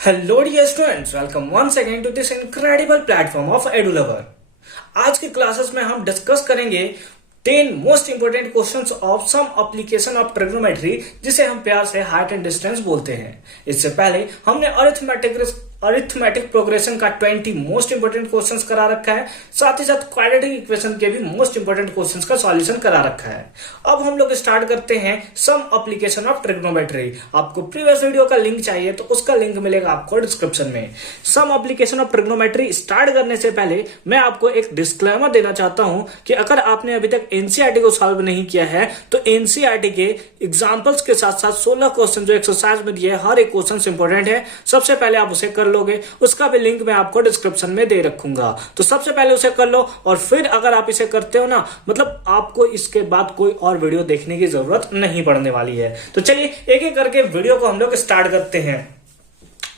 Hello dear students, welcome once again to this incredible platform of EduLover। आज के classes में हम discuss करेंगे 10 most important questions of some application of trigonometry, जिसे हम प्यार से हाइट एंड डिस्टेंस बोलते हैं। इससे पहले हमने अरिथमेटिक प्रोग्रेशन का 20 मोस्ट इंपोर्टेंट क्वेश्चंस करा रखा है, साथ ही साथ क्वाड्रेटिक इक्वेशन के भी मोस्ट इंपोर्टेंट क्वेश्चंस का सॉल्यूशन करा रखा है। अब हम लोग स्टार्ट करते हैं सम एप्लीकेशन ऑफ ट्रिग्नोमेट्री। आपको प्रीवियस वीडियो का लिंक चाहिए तो उसका लिंक मिलेगा आपको डिस्क्रिप्शन में। Some application of trigonometry start करने से पहले मैं आपको एक डिस्क्लेमर देना चाहता हूं कि अगर आपने अभी तक एनसीईआरटी को सॉल्व नहीं किया है तो एनसीईआरटी के एग्जांपल्स के साथ साथ 16 क्वेश्चन जो एक्सरसाइज में दिए, हर एक क्वेश्चन इंपोर्टेंट है। सबसे पहले आप उसे कर लोगे, उसका भी लिंक मैं आपको डिस्क्रिप्शन में दे रखूंगा। तो सबसे पहले उसे कर लो और फिर अगर आप इसे करते हो ना, मतलब आपको इसके बाद कोई और वीडियो देखने की जरूरत नहीं पड़ने वाली है। तो चलिए एक एक करके वीडियो को हम लोग स्टार्ट करते हैं।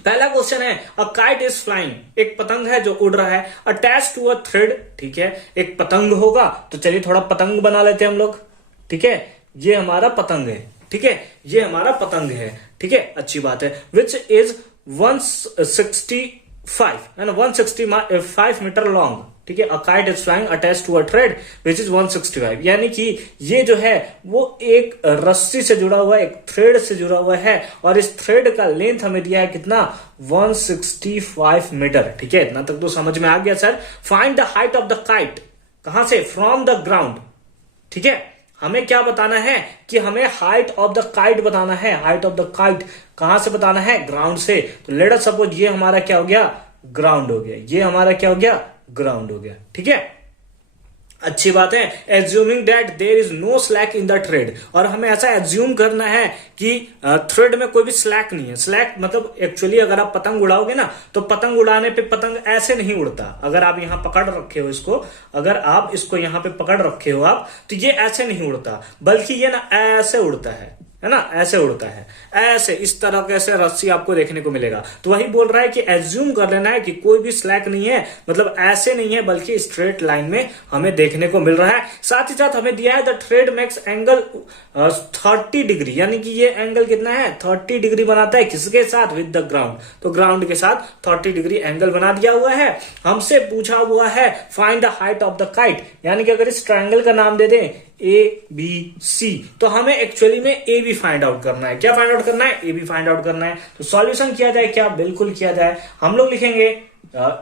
पहला क्वेश्चन है, अ काइट इज फ्लाइंग, एक पतंग है जो उड़ रहा है, अटैच टू अ थ्रेड। ठीक है, एक पतंग होगा तो चलिए थोड़ा पतंग बना लेते हैं हम लोग। ठीक है, ये हमारा पतंग है। ठीक है, ये हमारा पतंग है। ठीक है, अच्छी बात है। विच इज 165 है ना, 165 मीटर लॉन्ग। ठीक है, a kite is flying attach to a thread which is 165, यानी कि ये जो है वो एक रस्सी से जुड़ा हुआ है, एक थ्रेड से जुड़ा हुआ है, और इस थ्रेड का लेंथ हमें दिया है कितना, 165 मीटर। ठीक है, इतना तक तो समझ में आ गया sir. Find the height of the kite, कहां से, फ्रॉम द ग्राउंड। ठीक है, हमें क्या बताना है कि हमें हाइट ऑफ द काइट बताना है। हाइट ऑफ द काइट कहां से बताना है, ग्राउंड से। तो लेट अस सपोज ये हमारा क्या हो गया, ग्राउंड हो गया। ये हमारा क्या हो गया, ग्राउंड हो गया। ठीक है, अच्छी बात है। Assuming that there is no slack in the thread, और हमें ऐसा एज्यूम करना है कि थ्रेड में कोई भी स्लैक नहीं है। स्लैक मतलब एक्चुअली अगर आप पतंग उड़ाओगे ना तो पतंग उड़ाने पे पतंग ऐसे नहीं उड़ता। अगर आप यहां पकड़ रखे हो इसको, अगर आप इसको यहां पे पकड़ रखे हो आप, तो ये ऐसे नहीं उड़ता, बल्कि ये ना ऐसे उड़ता है ना, ऐसे उड़ता है, ऐसे इस तरह के ऐसे रस्सी आपको देखने को मिलेगा। तो वही बोल रहा है कि एज्यूम कर लेना है कि कोई भी स्लैक नहीं है, मतलब ऐसे नहीं है, बल्कि स्ट्रेट लाइन में हमें देखने को मिल रहा है। साथ ही साथ हमें दिया है the thread makes angle 30 degree, यानी कि ये एंगल कितना है, 30 डिग्री बनाता है। किसके साथ, विद द ग्राउंड। तो ग्राउंड के साथ 30 डिग्री एंगल बना दिया हुआ है। हमसे पूछा हुआ है find the height of the kite, यानी कि अगर इस ट्रायंगल का नाम दे दें ABC, तो हमें एक्चुअली में AB फाइंड आउट करना है। क्या फाइंड आउट करना है, AB फाइंड आउट करना है। तो सॉल्यूशन किया जाए क्या, बिल्कुल किया जाए। हम लोग लिखेंगे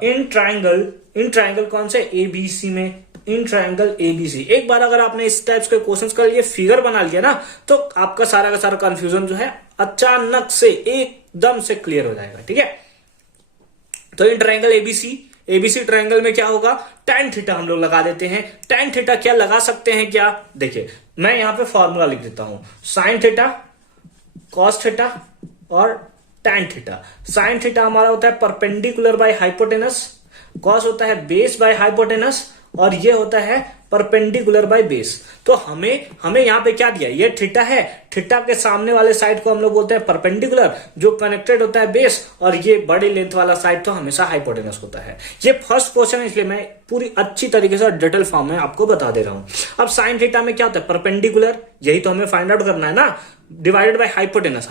इन ट्रायंगल कौन से, ABC में, इन ट्रायंगल ABC। एक बार अगर आपने इस टाइप्स के क्वेश्चंस का लिए फिगर बना लिया ना, तो आपका सारा का सारा कंफ्यूजन जो है अचानक से एकदम से क्लियर हो जाएगा। ठीक है, तो इन ट्रायंगल ABC ट्रायंगल में क्या होगा, tan थीटा हम लोग लगा देते हैं। tan थीटा क्या लगा सकते हैं क्या, देखिए मैं यहां पे फॉर्मूला लिख देता हूं, sin थीटा, cos थीटा और tan थीटा। sin थीटा हमारा होता है परपेंडिकुलर बाय हाइपोटेनस, cos होता है बेस बाय हाइपोटेनस, और ये होता है परपेंडिकुलर बाय बेस। तो हमें यहां पे क्या दिया, ये थीटा है, थीटा के सामने वाले साइड को हम लोग बोलते हैं परपेंडिकुलर, जो कनेक्टेड होता है बेस, और ये बड़ी लेंथ वाला साइड तो हमेशा हाइपोटेनस होता है। ये फर्स्ट क्वेश्चन है, इसलिए मैं पूरी अच्छी तरीके से डिटेल फॉर्म में आपको बता दे रहा हूं। अब साइन थीटा में क्या होता है, परपेंडिकुलर, यही तो हमें फाइंड आउट करना है ना, डिवाइडेड बाय हाइपोटेनस,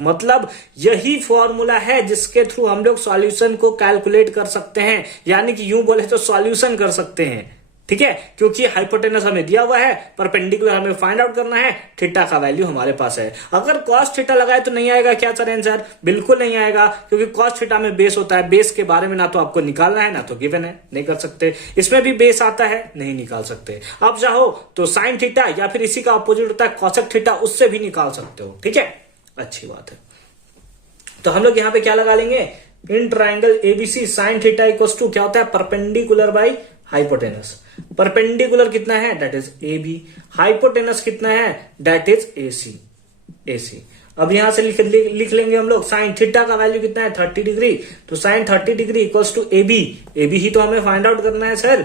मतलब यही फॉर्मूला है जिसके थ्रू हम लोग सॉल्यूशन को कैलकुलेट कर सकते हैं, यानी कि यूं बोले तो सॉल्यूशन कर सकते हैं। ठीक है, क्योंकि हाइपोटेनस हमें दिया हुआ है, परपेंडिकुलर हमें फाइंड आउट करना है, थीटा का वैल्यू हमारे पास है। अगर कॉस थीटा लगाए तो नहीं आएगा क्या सर आंसर, बिल्कुल नहीं आएगा, क्योंकि कॉस थीटा में बेस होता है। बेस के बारे में ना तो आपको निकालना है ना तो गिवन है, नहीं कर सकते। इसमें भी बेस आता है, नहीं निकाल सकते। अब चाहो तो साइन थीटा या फिर इसी का अपोजिट होता है कॉसेक थीटा, उससे भी निकाल सकते हो। ठीक है, अच्छी बात है। तो हम लोग यहां पे क्या लगा लेंगे, in triangle ABC sine theta equals to क्या होता है, परपेंडिकुलर बाई हाइपोटेनस। परपेंडिकुलर कितना है, दैट इज AB। हाइपोटेनस कितना है, दैट इज AC। अब यहां से लिख लेंगे हम लोग, साइन थीटा का वैल्यू कितना है, 30 डिग्री। तो sine 30 degree equals to AB ही तो हमें फाइंड आउट करना है sir,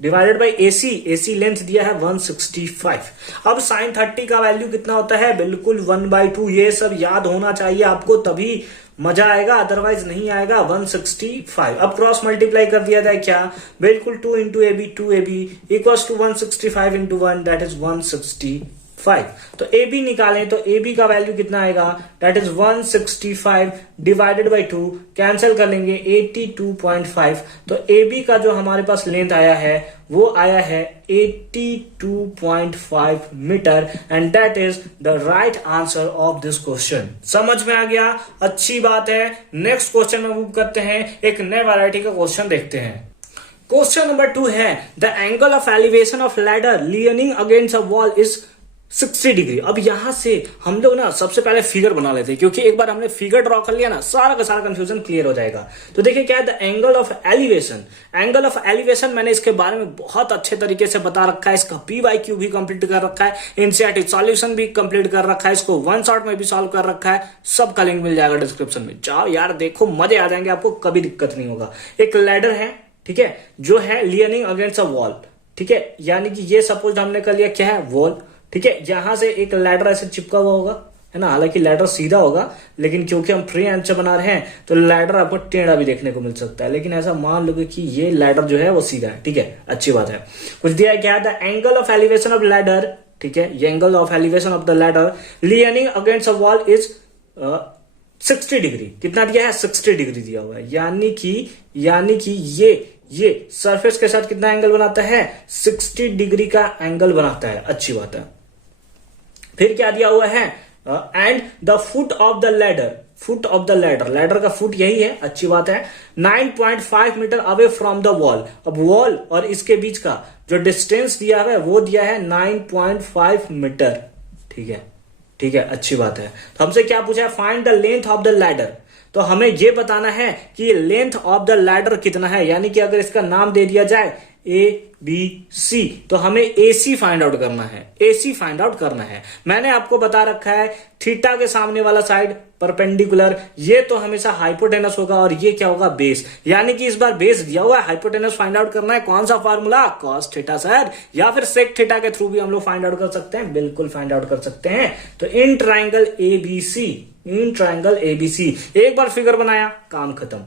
divided by AC length दिया है 165। अब साइन 30 का वैल्यू कितना होता है, बिल्कुल 1/2। ये सब याद होना चाहिए आपको, तभी मजा आएगा, अदरवाइज नहीं आएगा। 165। अब क्रॉस मल्टीप्लाई कर दिया जाए क्या, बिल्कुल 2 into AB 2AB equals to 165 into 1, that is 165। 5। तो ए बी निकालें तो ए बी का वैल्यू कितना आएगा, that is 165 divided by 2, cancel कर लेंगे 82.5। तो ए बी का जो हमारे पास लेंथ आया है वो आया है 82.5 metre and that is the right answer of this question. समझ में आ गया, अच्छी बात है। नेक्स्ट क्वेश्चन में मूव करते हैं, एक नए वैरायटी का क्वेश्चन देखते हैं। क्वेश्चन नंबर 2 है the angle of elevation of ladder leaning against a wall is 60 degree. अब यहां से हम लोग ना सबसे पहले फिगर बना लेते हैं, क्योंकि एक बार हमने फिगर ड्रॉ कर लिया ना सारा का सारा कंफ्यूजन क्लियर हो जाएगा। तो देखिए क्या है the angle of elevation. Angle of elevation मैंने इसके बारे में बहुत अच्छे तरीके से बता रखा है, इसका PYQ भी कंप्लीट कर रखा है, एनसीईआरटी सॉल्यूशन भी कंप्लीट कर रखा है, इसको वन शॉट में भी सॉल्व कर रखा है। सबका लिंक मिल जाएगा डिस्क्रिप्शन में, जाओ यार देखो, मजे आ जाएंगे आपको, कभी दिक्कत नहीं होगा। एक लैडर है, ठीक है, जो है लियनिंग अगेंस्ट अ वॉल, ठीक है, यानी कि ये सपोज हमने कर लिया क्या है, वॉल, ठीक है। यहां से एक लैडर ऐसे चिपका हुआ होगा, है ना, हालांकि लैडर सीधा होगा, लेकिन क्योंकि हम फ्री हैंड से बना रहे हैं तो लैडर आपको टेढ़ा भी देखने को मिल सकता है, लेकिन ऐसा मान लो कि ये लैडर जो है वो सीधा है, ठीक है, अच्छी बात है। कुछ दिया है क्या, the angle of elevation of ladder, ठीक है, ये angle of elevation of the ladder leaning against a wall is 60 degree. कितना दिया है, 60 डिग्री दिया हुआ है, यानी कि ये सरफेस के साथ कितना एंगल बनाता है, 60 डिग्री का एंगल बनाता है, अच्छी बात है। फिर क्या दिया हुआ है, and the foot of the ladder, ladder का फुट यही है, अच्छी बात है, 9.5 metre away from the wall. अब वॉल और इसके बीच का जो डिस्टेंस दिया है वो दिया है 9.5 मीटर, ठीक है, अच्छी बात है। तो हमसे क्या पूछा है, find the length of the ladder. तो हमें यह बताना है कि लेंथ ऑफ द लैडर कितना है, यानी कि अगर इसका नाम दे दिया जाए ABC, तो हमें AC फाइंड आउट करना है, AC फाइंड आउट करना है। मैंने आपको बता रखा है थीटा के सामने वाला साइड परपेंडिकुलर, ये तो हमेशा हाइपोटेनस होगा और ये क्या होगा, बेस, यानी कि इस बार बेस दिया हुआ है, हाइपोटेनस फाइंड आउट करना है। कौन सा फार्मूला, कॉस थीटा सर, या फिर सेक थीटा के थ्रू भी हम लोग फाइंड आउट कर सकते हैं, बिल्कुल फाइंड आउट कर सकते हैं। तो इन ट्राइंगल ABC, एक बार फिगर बनाया, काम खत्म।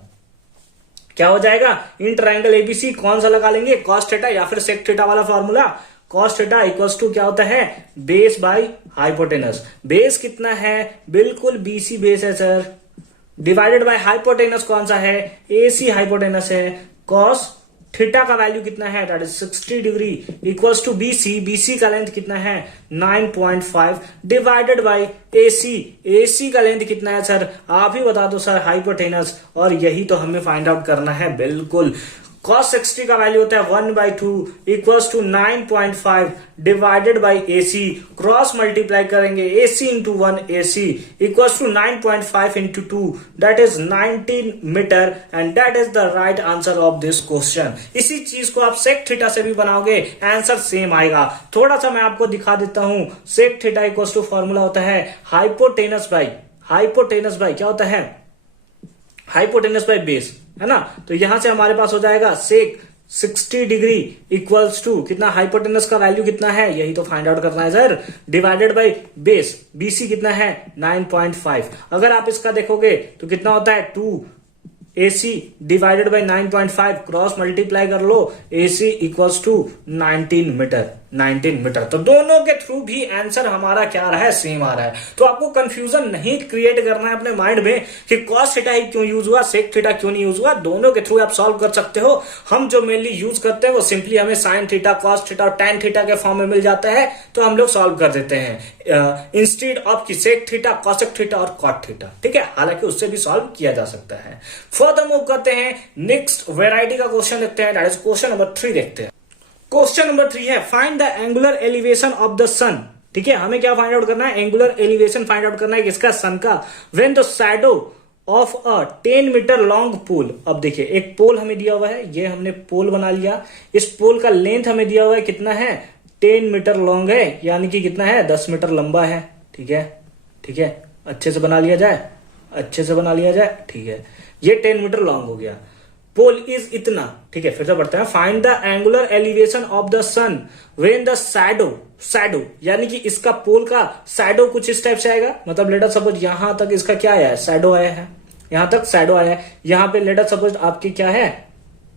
क्या हो जाएगा, इन ट्राइंगल ABC कौन सा लगा लेंगे, कॉस थीटा या फिर सेक थीटा वाला formula. Cos theta equals to क्या होता है, बेस बाय हाइपोटेनस। बेस कितना है, बिल्कुल BC बेस है सर, डिवाइडेड बाय हाइपोटेनस कौन सा है, AC हाइपोटेनस है। कॉस थीटा का वैल्यू कितना है, that is 60 degree equals to BC का लेंथ कितना है 9.5 डिवाइडेड बाय AC का लेंथ कितना है सर, आप ही बता दो सर, हाइपोटेनस, और यही तो हमें फाइंड आउट करना है, बिल्कुल। cos 60 का वैल्यू होता है 1/2 equals to 9.5 divided by AC, cross multiply करेंगे AC into 1 AC equals to 9.5 into 2 that is 19 metre and that is the right answer of this question. इसी चीज को आप सेक थीटा से भी बनाओगे, आंसर सेम आएगा। थोड़ा सा मैं आपको दिखा देता हूं, sec theta equals to formula होता है हाइपोटेनस बाई क्या होता है, हाइपोटेनस बाई बेस, है ना। तो यहां से हमारे पास हो जाएगा सेक 60 डिग्री इक्वल्स टू कितना, हाइपोटेनस का वैल्यू कितना है, यही तो फाइंड आउट करना है sir, divided by base BC कितना है 9.5। अगर आप इसका देखोगे तो कितना होता है 2 AC divided by 9.5, cross multiply कर लो, AC इक्वल्स टू 19 मीटर। तो दोनों के थ्रू भी आंसर हमारा क्या रहा है, सेम आ रहा है। तो आपको कंफ्यूजन नहीं क्रिएट करना है अपने माइंड में कि कॉस थीटा ही क्यों यूज हुआ, सेक थीटा क्यों नहीं यूज हुआ, दोनों के थ्रू आप सॉल्व कर सकते हो। हम जो मेनली यूज करते हैं वो सिंपली हमें साइन थीटा, कॉस थीटा और टैन थीटा के फॉर्म में मिल जाता है, तो हम लोग सॉल्व कर देते हैं इंस्टेड ऑफ की सेक थीटा, कॉसेक थीटा और कॉट थीटा, ठीक है। हालांकि उससे भी सॉल्व किया जा सकता है। फर्दर मूव करते हैं, नेक्स्ट वेराइटी का क्वेश्चन देखते हैं, दैट इज क्वेश्चन नंबर 3 देखते हैं। क्वेश्चन नंबर 3 है find the angular elevation of the sun, ठीक है। हमें क्या फाइंड आउट करना है, एंगुलर एलिवेशन फाइंड आउट करना है किसका, सन का। When the shadow of a 10 metre long pole, अब देखिए एक पोल हमें दिया हुआ है, ये हमने पोल बना लिया, इस पोल का लेंथ हमें दिया हुआ है कितना है 10 मीटर लॉन्ग है, यानी कि कितना है 10 मीटर लंबा है, ठीक है, अच्छे से बना लिया जाए, ठीक है, ये 10 मीटर लॉन्ग हो गया। पोल इज इतना, ठीक है, फिर से पढ़ते हैं, find the angular elevation of the sun when the shadow, यानी कि इसका पोल का शैडो कुछ इस टाइप से आएगा, मतलब लेट अस सपोज यहां तक इसका क्या आया है, शैडो आया है, यहां तक शैडो आया है, यहां पे लेट अस सपोज आपकी क्या है,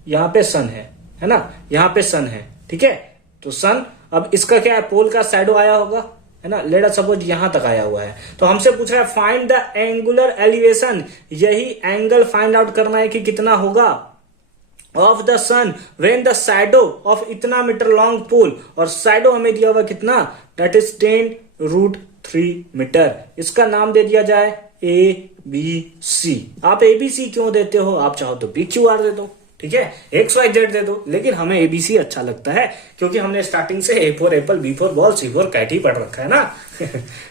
यहां पे सन है ना, यहां पे सन है, ठीक है। तो सन, अब इसका क्या है, पोल का शैडो आया होगा, है ना, लेट अस सपोज यहां तक आया हुआ है, तो हमसे पूछ रहा है फाइंड द एंगुलर एलिवेशन, यही एंगल फाइंड आउट करना है कि कितना होगा of the sun when the shadow of इतना मीटर लॉन्ग पोल, और शैडो हमें दिया हुआ कितना, दैट इज 10√3 मीटर। इसका नाम दे दिया जाए ABC। आप ABC क्यों देते हो, आप चाहो तो PQR दे दो, ठीक है, XYZ दे दो, लेकिन हमें ABC अच्छा लगता है क्योंकि हमने स्टार्टिंग से A for apple, B for ball, C for cat ही पढ़ रखा है ना।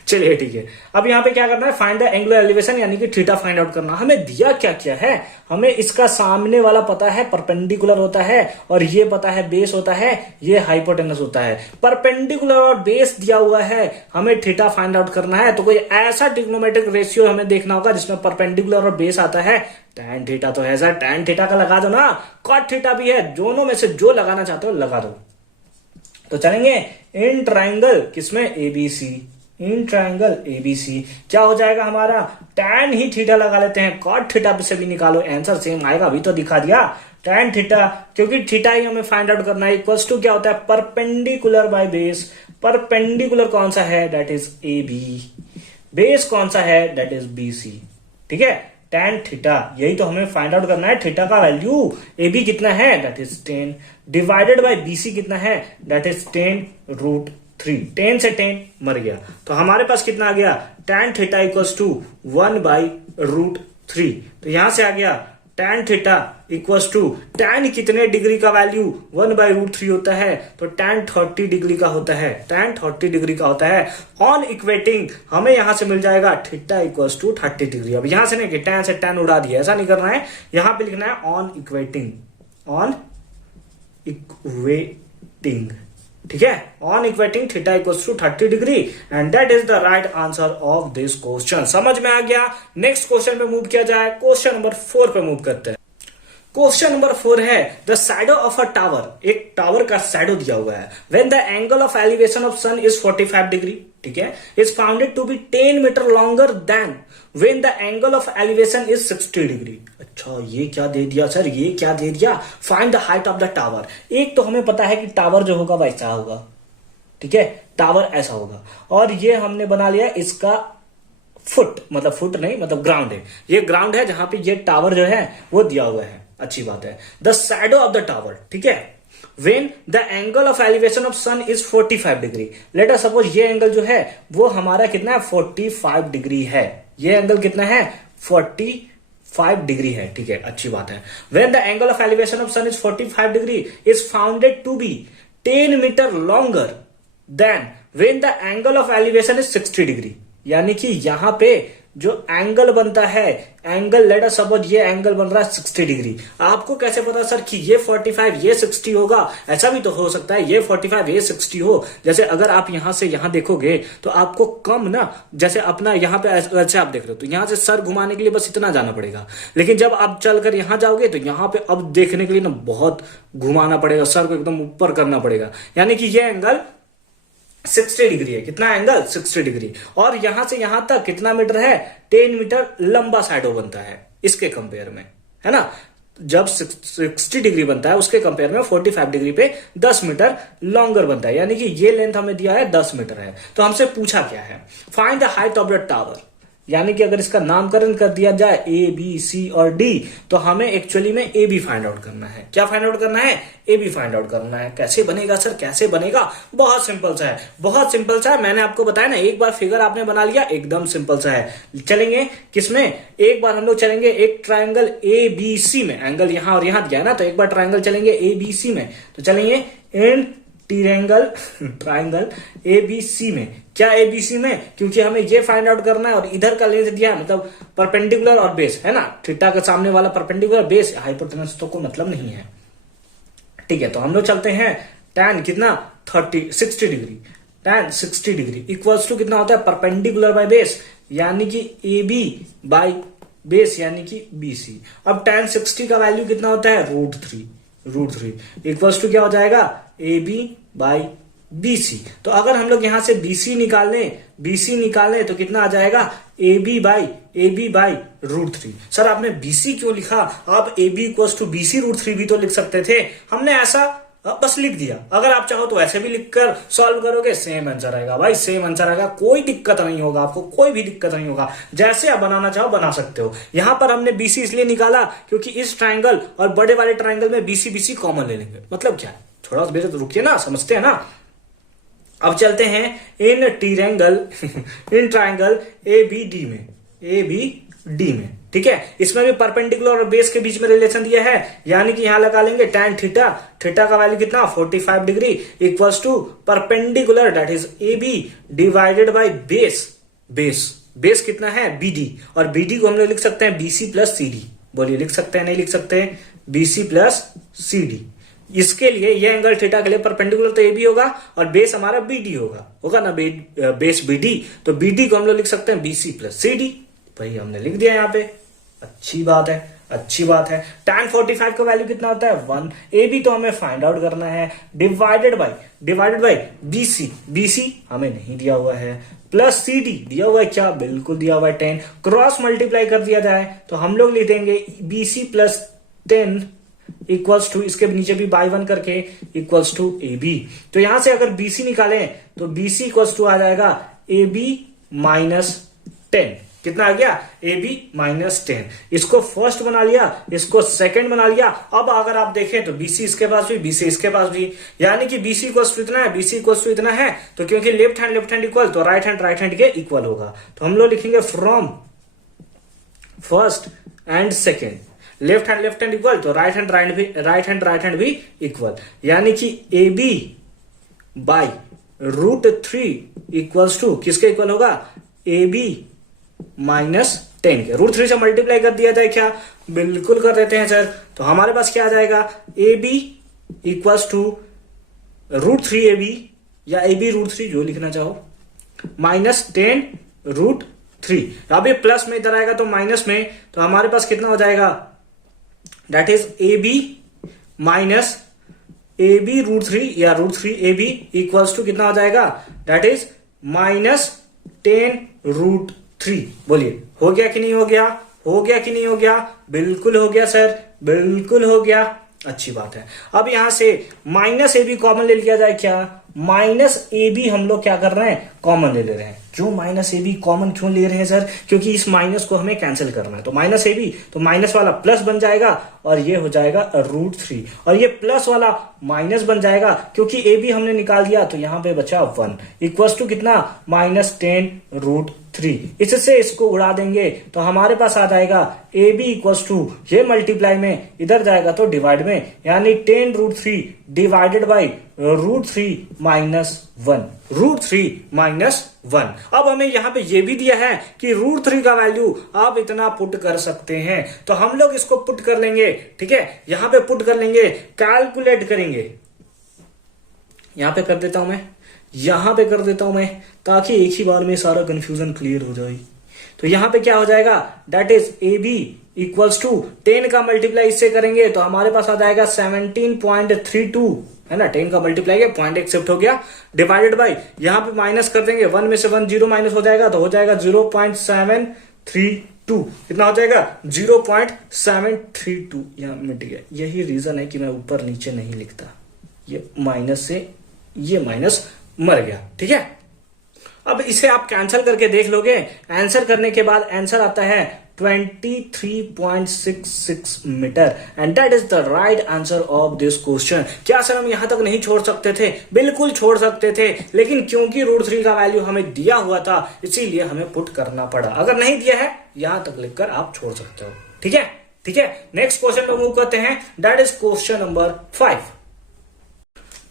चलिए ठीक है, अब यहाँ पे क्या करना है, फाइंड द एंगुलर एलिवेशन यानी कि थीटा फाइंड आउट करना। हमें दिया क्या क्या है, हमें इसका सामने वाला पता है परपेंडिकुलर होता है, और ये पता है बेस होता है, ये हाइपोटेनस होता है। परपेंडिकुलर और बेस दिया हुआ है, हमें थीटा फाइंड आउट करना है, तो कोई ऐसा ट्रिग्नोमेट्रिक रेशियो हमें देखना होगा जिसमें परपेंडिकुलर और बेस आता है। टैन थीटा तो है सर, टैन थीटा का लगा दो ना, कॉट थीटा भी है, दोनों में से जो लगाना चाहते हो लगा दो। तो चलेंगे इन ट्राइंगल किसमें, ABC, इन ट्राइंगल ABC क्या हो जाएगा हमारा, टैन ही थीटा लगा लेते हैं, कॉट थीटा से भी निकालो, आंसर सेम आएगा, अभी तो दिखा दिया टैन थीटा, क्योंकि थीटा ही हमें फाइंड आउट करना है। इक्वल्स टू क्या होता है, परपेंडिकुलर बाय बेस, परपेंडिकुलर कौन सा है, दैट इज AB, बेस कौन सा है, दैट इज BC, ठीक है, टैन थीटा, यही तो हमें फाइंड आउट करना है। थीटा का वैल्यू AB कितना है, that is 10 divided by BC कितना है, दैट इज 10√3, 10 से 10 मर गया, तो हमारे पास कितना आ गया, टैन थीटा इक्वल्स टू 1/√3। तो यहां से आ गया tan theta equals to, tan कितने डिग्री का वैल्यू 1/√3 होता है, तो टैन 30 डिग्री का होता है, टैन 30 डिग्री का होता है। ऑन इक्वेटिंग हमें यहां से मिल जाएगा थीटा इक्वल्स टू 30 डिग्री। अब यहां से नहीं कि टैन से टैन उड़ा दिया, ऐसा नहीं करना है, यहां पे लिखना है ऑन इक्वेटिंग, ऑन इक्वेटिंग, ठीक है, on equating theta equals to 30 degree, and that is the right answer of this question. समझ में आ गया। नेक्स्ट क्वेश्चन पे मूव किया जाए, क्वेश्चन नंबर 4 पे मूव करते हैं। क्वेश्चन नंबर 4 है the shadow of a tower, एक टावर का शैडो दिया हुआ है, when the angle of elevation of sun is 45 degree, ठीक है, is founded to be 10 metre longer than when the angle of elevation is 60 degree. अच्छा, ये क्या दे दिया सर, ये क्या दे दिया, find the height of the tower. एक तो हमें पता है कि टावर जो होगा वैसा होगा, ठीक है, टावर ऐसा होगा, और ये हमने बना लिया इसका फुट, मतलब फुट नहीं, मतलब ग्राउंड है, ये ग्राउंड है जहां पे ये टावर जो है वो दिया हुआ है, अच्छी बात है। The shadow of the tower, ठीक है, when the angle of elevation of sun is 45 degree, let us suppose ये एंगल जो है वो हमारा कितना है, 45 डिग्री है, ये एंगल कितना है, 45 डिग्री है, ठीक है, अच्छी बात है। When the angle of elevation of sun is 45 degree is founded to be 10 metre longer than when the angle of elevation is 60 degree, यानी कि यहां पे जो एंगल बनता है, एंगल लेट अस सपोज ये एंगल बन रहा है 60 डिग्री। आपको कैसे पता सर कि ये 45 ये 60 होगा, ऐसा भी तो हो सकता है ये 45 ये 60 हो। जैसे अगर आप यहां से यहां देखोगे तो आपको कम ना, जैसे अपना यहां पे ऐसे आप देख रहे हो तो यहां से सर घुमाने के लिए बस इतना जाना पड़ेगा, लेकिन जब आप चलकर यहां जाओगे तो यहां पे अब देखने के लिए ना बहुत घुमाना पड़ेगा, सर को एकदम ऊपर करना पड़ेगा, यानी कि ये एंगल 60 डिग्री है। कितना एंगल, 60 डिग्री, और यहां से यहां तक कितना मीटर है, 10 मीटर लंबा शैडो बनता है इसके कंपेयर में, है ना। जब 60 डिग्री बनता है उसके कंपेयर में 45 डिग्री पे 10 मीटर लॉन्गर बनता है, यानी कि ये लेंथ हमें दिया है 10 मीटर है। तो हमसे पूछा क्या है, find the height of the tower, यानी कि अगर इसका नामकरण कर दिया जाए ABC और D, तो हमें एक्चुअली में AB फाइंड आउट करना है। क्या फाइंड आउट करना है, AB फाइंड आउट करना है। कैसे बनेगा सर, कैसे बनेगा, बहुत सिंपल सा है, बहुत सिंपल सा है। मैंने आपको बताया ना, एक बार फिगर आपने बना लिया, एकदम सिंपल सा है। चलेंगे किसमें, एक बार हम लोग चलेंगे एक ट्राइंगल ABC में, एंगल यहां और यहां दिया है ना, तो एक बार ट्राइंगल चलेंगे ABC में, तो चलेंगे इन ट्राइंगल ABC में। क्या ABC में, क्योंकि हमें ये फाइंड आउट करना है और इधर का लेंथ दिया है, मतलब परपेंडिकुलर और बेस है ना, थीटा का सामने वाला परपेंडिकुलर, बेस हाइपोटेनस तो कोई मतलब नहीं है, ठीक है। तो हम लोग चलते हैं tan कितना 60 degree, tan 60 degree equals to कितना होता है, परपेंडिकुलर बाय बेस, यानी कि AB बाय बेस यानी कि BC। अब tan 60 का वैल्यू कितना होता है, √3 इक्वल्स टू क्या हो जाएगा, AB बाय BC। तो अगर हम लोग यहां से BC निकालें तो कितना आ जाएगा, AB बाय √3। सर आपने BC क्यों लिखा, आप AB इक्वल्स टू BC √3 भी तो लिख सकते थे। हमने ऐसा बस लिख दिया। अगर आप चाहो तो वैसे भी लिखकर सॉल्व करोगे, सेम आंसर आएगा भाई, सेम आंसर आएगा, कोई दिक्कत नहीं होगा आपको, कोई भी दिक्कत नहीं होगा। जैसे आप बनाना चाहो बना सकते हो। यहां पर हमने बीसी इसलिए निकाला क्योंकि इस ट्राइंगल और बड़े वाले ट्राइंगल में बीसी बीसी कॉमन ले लेंगे। मतलब क्या है, थोड़ा देर तो रुकिए ना, समझते हैं ना। अब चलते हैं in triangle A B D में, ठीक है। इसमें भी परपेंडिकुलर और बेस के बीच में रिलेशन दिया है, यानी कि यहां लगा लेंगे tan थीटा, थीटा का वैल्यू कितना 45 degree equals to perpendicular that is A B divided by base कितना है BD, और BD को हम लोग लिख सकते हैं BC प्लस CD। बोलिए लिख सकते हैं नहीं लिख सकते हैं, BC प्लस CD। इसके लिए ये एंगल थीटा के लिए परपेंडिकुलर तो AB होगा और बेस हमारा BD होगा ना, बेस BD, तो BD को हम लोग लिख सकते हैं BC प्लस CD। भाई हमने लिख दिया यहाँ पे, अच्छी बात है। tan 45 का वैल्यू कितना होता है 1, AB तो हमें फाइंड आउट करना है, डिवाइडेड बाय BC हमें नहीं दिया हुआ है, प्लस CD दिया हुआ है, क्या बिल्कुल दिया हुआ है 10, क्रॉस मल्टीप्लाई कर दिया जाए तो हम लोग लिख देंगे BC प्लस 10 इक्वल्स टू, इसके नीचे भी बाय 1 करके इक्वल्स टू AB। तो यहां से अगर BC निकालें तो BC इक्वल्स टू आ जाएगा AB माइनस 10। कितना आ गया AB माइनस 10। इसको फर्स्ट बना लिया, इसको सेकंड बना लिया। अब अगर आप देखें तो BC इसके पास भी, BC इसके पास भी, यानी कि BC इक्वल्स टू इतना है, BC इक्वल्स टू इतना है, तो क्योंकि लेफ्ट हैंड इक्वल तो राइट हैंड के इक्वल होगा। तो हम लोग लिखेंगे from first and second, left hand equal तो राइट हैंड भी इक्वल, यानी कि AB बाई √3 इक्वल्स टू किसके इक्वल होगा AB माइनस 10 के। √3 से मल्टीप्लाई कर दिया जाए, क्या बिल्कुल कर देते हैं सर। तो हमारे पास क्या आ जाएगा AB इक्वल्स टू √3AB या AB √3 जो लिखना चाहो, माइनस 10 √3। अब ये प्लस में इधर आएगा तो माइनस में, तो हमारे पास कितना हो जाएगा that is AB minus AB √3 या √3AB इक्वल्स टू कितना हो जाएगा दैट इज माइनस 10 √3। बोलिए हो गया कि नहीं हो गया, बिल्कुल हो गया सर, बिल्कुल हो गया, अच्छी बात है। अब यहां से माइनस AB कॉमन ले लिया जाए, क्या माइनस AB हम लोग क्या कर रहे हैं कॉमन ले रहे हैं। क्यों माइनस AB कॉमन क्यों ले रहे हैं सर, क्योंकि इस माइनस को हमें कैंसिल करना है। तो माइनस AB तो माइनस वाला प्लस बन जाएगा और ये हो जाएगा √3, और ये प्लस वाला माइनस बन जाएगा क्योंकि AB हमने निकाल दिया, तो यहां पे बचा 1 इक्वल्स टू कितना माइनस 10 √3। इससे इसको उड़ा देंगे तो हमारे पास आ जाएगा AB इक्वल्स टू, ये मल्टीप्लाई में इधर जाएगा तो डिवाइड में, यानी 10 √3 डिवाइडेड बाई √3 माइनस 1, √3 माइनस 1। अब हमें यहां पे ये भी दिया है कि √3 का वैल्यू आप इतना पुट कर सकते हैं, तो हम लोग इसको पुट कर लेंगे, ठीक है। यहां पे पुट कर लेंगे, कैलकुलेट करेंगे, यहां पे कर देता हूं मैं, ताकि एक ही बार में सारा कंफ्यूजन क्लियर हो जाए। तो यहां पे क्या हो जाएगा that is AB equals to 10 का मल्टीप्लाई इससे करेंगे तो हमारे पास आ जाएगा 17.32, है ना। 10 का मल्टीप्लाई है, पॉइंट एक शिफ्ट हो गया, डिवाइडेड बाई यहां पे माइनस कर देंगे, 1 में से 1 0 माइनस हो जाएगा तो हो जाएगा 0.732। कितना हो जाएगा 0.732, यहां मिट गया। यही रीजन है कि मैं ऊपर नीचे नहीं लिखता, ये माइनस से ये माइनस मर गया, ठीक है। अब इसे आप कैंसिल करके देख लोगे, आंसर करने के बाद आंसर आता है 23.66 metre, and that is the right answer of this question. क्या सर हम यहां तक नहीं छोड़ सकते थे? बिल्कुल छोड़ सकते थे, लेकिन क्योंकि √3 का वैल्यू हमें दिया हुआ था इसीलिए हमें पुट करना पड़ा। अगर नहीं दिया है यहां तक लिखकर आप छोड़ सकते हो, ठीक है। नेक्स्ट क्वेश्चन पे मूव करते हैं, that is question number 5।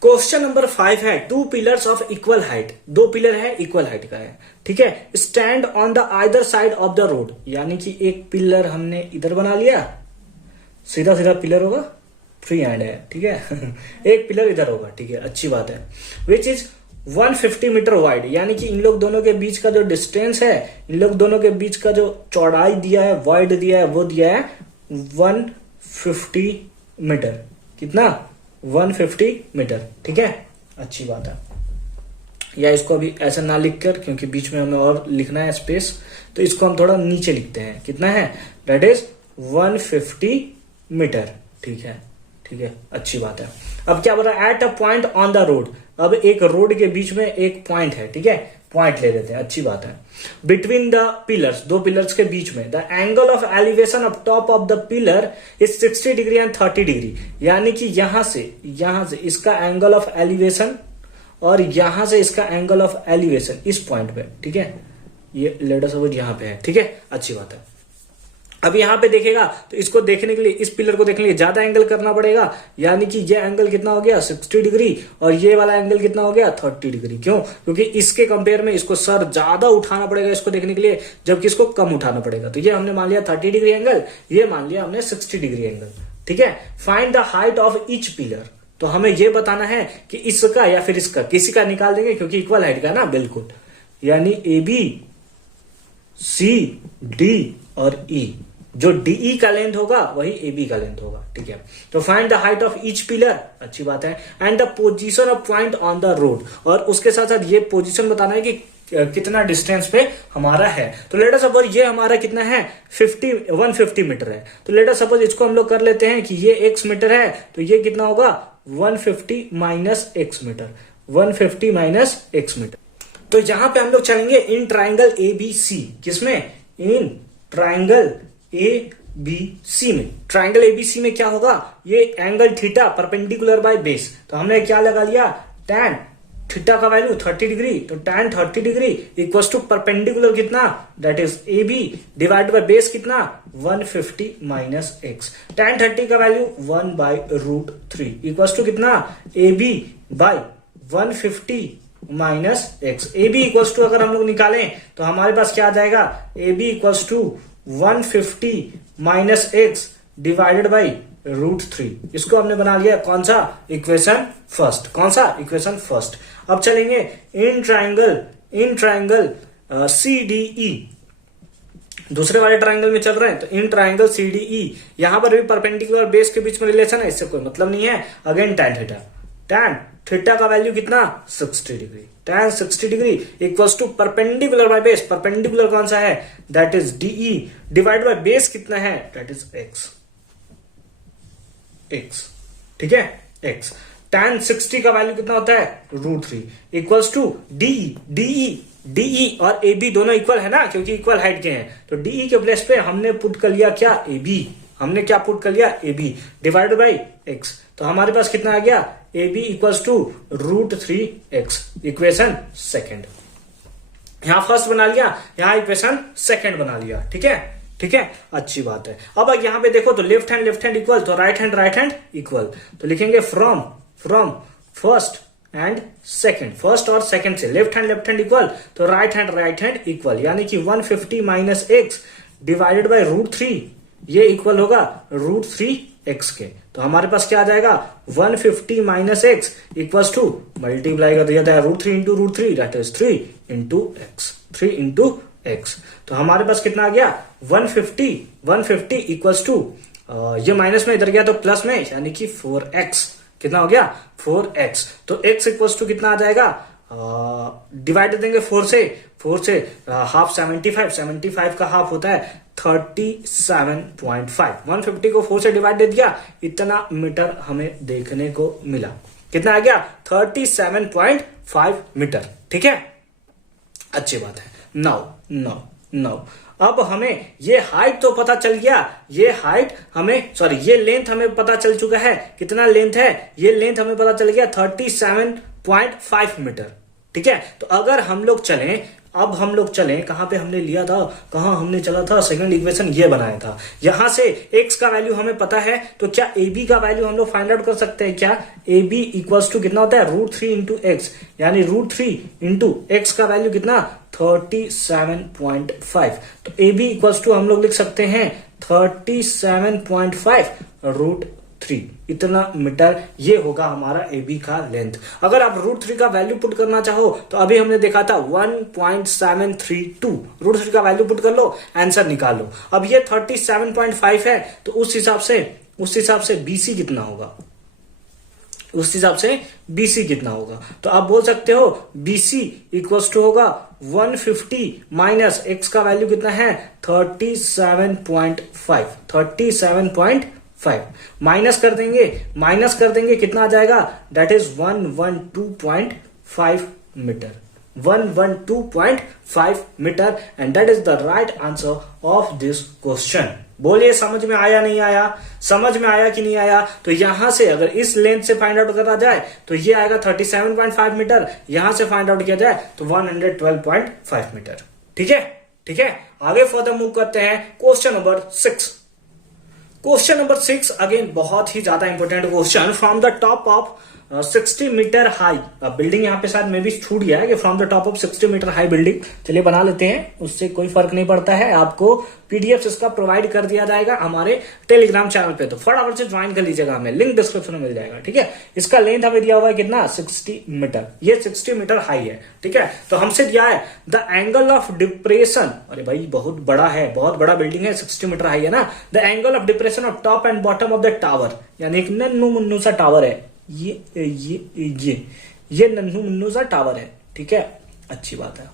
Question number 5 है 2 pillars of equal height, 2 pillar है इक्वल हाइट का है, ठीक है। Stand on the either side of the road, यानी कि एक पिलर हमने इधर बना लिया, सीधा पिलर होगा, फ्री हैंड है, ठीक है। एक पिलर इधर होगा, ठीक है, अच्छी बात है। विच इज 150 मीटर वाइड, यानी कि इन लोग दोनों के बीच का जो डिस्टेंस है, इन लोग दोनों के बीच का जो चौड़ाई दिया है, वाइड दिया है, वो दिया है 150 मीटर। कितना 150 मीटर, ठीक है, अच्छी बात है। या इसको अभी ऐसा ना लिखकर, क्योंकि बीच में हमें और लिखना है स्पेस, तो इसको हम थोड़ा नीचे लिखते हैं। कितना है दैट इज 150 मीटर, ठीक है। ठीक है, अच्छी बात है। अब क्या बोल रहा है, at a point on the road. अब एक रोड के बीच में एक पॉइंट है, ठीक है, पॉइंट ले लेते हैं, अच्छी बात है। बिटवीन द पिलर्स, दो पिलर्स के बीच में, the angle of elevation of top of the pillar is 60 degree and 30 degree. यानी कि यहां से इसका एंगल ऑफ एलिवेशन और यहां से इसका एंगल ऑफ एलिवेशन इस पॉइंट पे, ठीक है, ये लेट अस सपोज यहां पे है, ठीक है, अच्छी बात है। अब यहां पे देखेगा तो इसको देखने के लिए, इस पिलर को देखने के लिए ज्यादा एंगल करना पड़ेगा, यानी कि ये एंगल कितना हो गया 60 डिग्री और ये वाला एंगल कितना हो गया 30 डिग्री। क्यों? क्योंकि इसके कंपेयर में इसको सर ज्यादा उठाना पड़ेगा इसको देखने के लिए, जबकि इसको कम उठाना पड़ेगा। तो ये हमने मान लिया 30 डिग्री एंगल, ये मान लिया हमने 60 डिग्री एंगल, ठीक है। Find the height of each pillar, तो हमें यह बताना है कि इसका या फिर इसका, किसी का निकाल देंगे क्योंकि इक्वल हाइट का ना, बिल्कुल, यानी ए बी सी डी और ई, जो डीई का लेंथ होगा वही एबी का लेंथ होगा, ठीक है। तो find the height of each pillar, अच्छी बात है, and the position of point on the road, और उसके साथ साथ ये पोजीशन बताना है कि कितना डिस्टेंस पे हमारा है। तो लेट अस सपोज ये हमारा कितना है 150 मीटर है। तो लेट अस सपोज इसको हम लोग कर लेते हैं कि ये x मीटर है, तो ये कितना होगा 150 minus x metre, 150 minus x metre. तो यहां पे हम लोग चलेंगे इन ट्राइंगल ABC, किसमें, इन ट्राइंगल ABC में। ट्राइंगल ABC में क्या होगा, ये angle theta perpendicular by base, तो हमने क्या लगा लिया, tan थीटा का वैल्यू 30 डिग्री, तो tan 30 degree equals to perpendicular कितना, that is AB divide by base कितना 150 माइनस x। tan 30 का वैल्यू 1/√3 इक्वल्स टू कितना, AB by 150 minus x। AB equals to अगर हम लोग निकालें तो हमारे पास क्या आ जाएगा, AB equals to 150 minus x divided by √3। इसको हमने बना लिया कौन सा, इक्वेशन फर्स्ट, कौन सा, इक्वेशन फर्स्ट। अब चलेंगे इन ट्राइंगल CDE, दूसरे वाले ट्राइंगल में चल रहे हैं, तो इन ट्राइंगल CDE यहां पर भी परपेंडिकुलर बेस के बीच में रिलेशन है, इससे कोई मतलब नहीं है। अगेन tan थीटा का वैल्यू कितना 60 degree, tan 60 degree equals to perpendicular by base, perpendicular कौन सा है, that is DE divide by base कितना है, दैट इज x, ठीक है, x। tan 60 का वैल्यू कितना होता है √3 इक्वल्स टू DE और AB दोनों इक्वल है ना, क्योंकि इक्वल हाइट के हैं, तो DE के प्लेस पे हमने पुट कर लिया क्या, AB, हमने क्या पुट कर लिया, AB डिवाइड बाई x। तो हमारे पास कितना आ गया, AB equals to √3x, equation second. यहां फर्स्ट बना लिया, यहां इक्वेशन सेकेंड बना लिया, ठीक है, ठीक है, अच्छी बात है। अब यहां पे देखो तो लेफ्ट हैंड इक्वल, तो राइट हैंड इक्वल, तो लिखेंगे from first and second, first और सेकेंड से लेफ्ट हैंड इक्वल, तो राइट हैंड इक्वल, यानी कि 150 माइनस x डिवाइडेड बाई √3, ये इक्वल होगा √3x के। तो हमारे पास क्या आ जाएगा, 150 minus x equals to, multiply कर दिया था √3 into √3, that is 3 into x। तो हमारे पास कितना आ गया 150 इक्वल्स टू, ये माइनस में इधर गया तो प्लस में, यानी कि 4x, कितना हो गया 4x। तो x इक्वल्स टू कितना आ जाएगा, डिवाइड देंगे 4 से हाफ 75 का हाफ होता है 37.5, 150 को 4 से डिवाइड दे दिया, इतना मीटर हमें देखने को मिला। कितना आ गया 37.5 मीटर, ठीक है, अच्छी बात है। नाउ अब हमें ये हाइट तो पता चल गया, ये लेंथ हमें पता चल चुका है, कितना लेंथ है, ये लेंथ हमें पता चल गया 37.5 मीटर, ठीक है। तो अगर हम लोग चलें, कहां पे हमने लिया था, कहां हमने चला था, सेकंड इक्वेशन ये बनाया था, यहां से x का वैल्यू हमें पता है, तो क्या AB का वैल्यू हम लोग फाइंड आउट कर सकते हैं क्या, AB इक्वल्स टू कितना होता है √3 इंटू x, यानी √3 इंटू x का वैल्यू कितना 37.5, तो AB इक्वल्स टू हम लोग लिख सकते हैं 37.5 √3, इतना मीटर ये होगा हमारा AB का लेंथ। अगर आप √3 का वैल्यू पुट करना चाहो तो अभी हमने देखा था 1.732, √3 का वैल्यू पुट कर लो, आंसर निकाल लो। अब ये 37.5 है, तो उस हिसाब से BC कितना होगा, तो आप बोल सकते हो BC इक्वल्स टू होगा 150 माइनस x का वैल्यू कितना है 37.5, माइनस कर देंगे कितना आ जाएगा, that is 112.5 metre, 112.5 metre, and that is the right answer of this question. बोलिए समझ में आया नहीं आया, समझ में आया कि नहीं आया। तो यहां से अगर इस लेंथ से फाइंड आउट करा जाए तो ये आएगा 37.5 मीटर, यहां से फाइंड आउट किया जाए तो 112.5 मीटर। ठीक है, ठीक है, आगे फर्दर मूव करते हैं। Question number 6। Question number 6 again बहुत ही ज्यादा important question. From the top of 60 metre high building, यहाँ पे शायद में भी छूट गया है कि from the top of 60 metre high building, चलिए बना लेते हैं, उससे कोई फर्क नहीं पड़ता है। आपको पीडीएफ इसका प्रोवाइड कर दिया जाएगा हमारे टेलीग्राम चैनल पे, तो फटाफट से ज्वाइन कर लीजिएगा, हमें लिंक डिस्क्रिप्शन में मिल जाएगा। ठीक है, इसका लेंथ हमें दिया हुआ है कितना, 60 मीटर, ये 60 मीटर हाई है। ठीक है, तो हमसे दिया है द एंगल ऑफ डिप्रेशन, अरे भाई बहुत बड़ा है, बहुत बड़ा बिल्डिंग है, 60 मीटर हाई है ना। The angle of depression of top and bottom of the tower, यानी एक नन्नू मुन्नू सा टावर है, ये नन्नू मुन्नू सा टावर है। ठीक है, अच्छी बात है।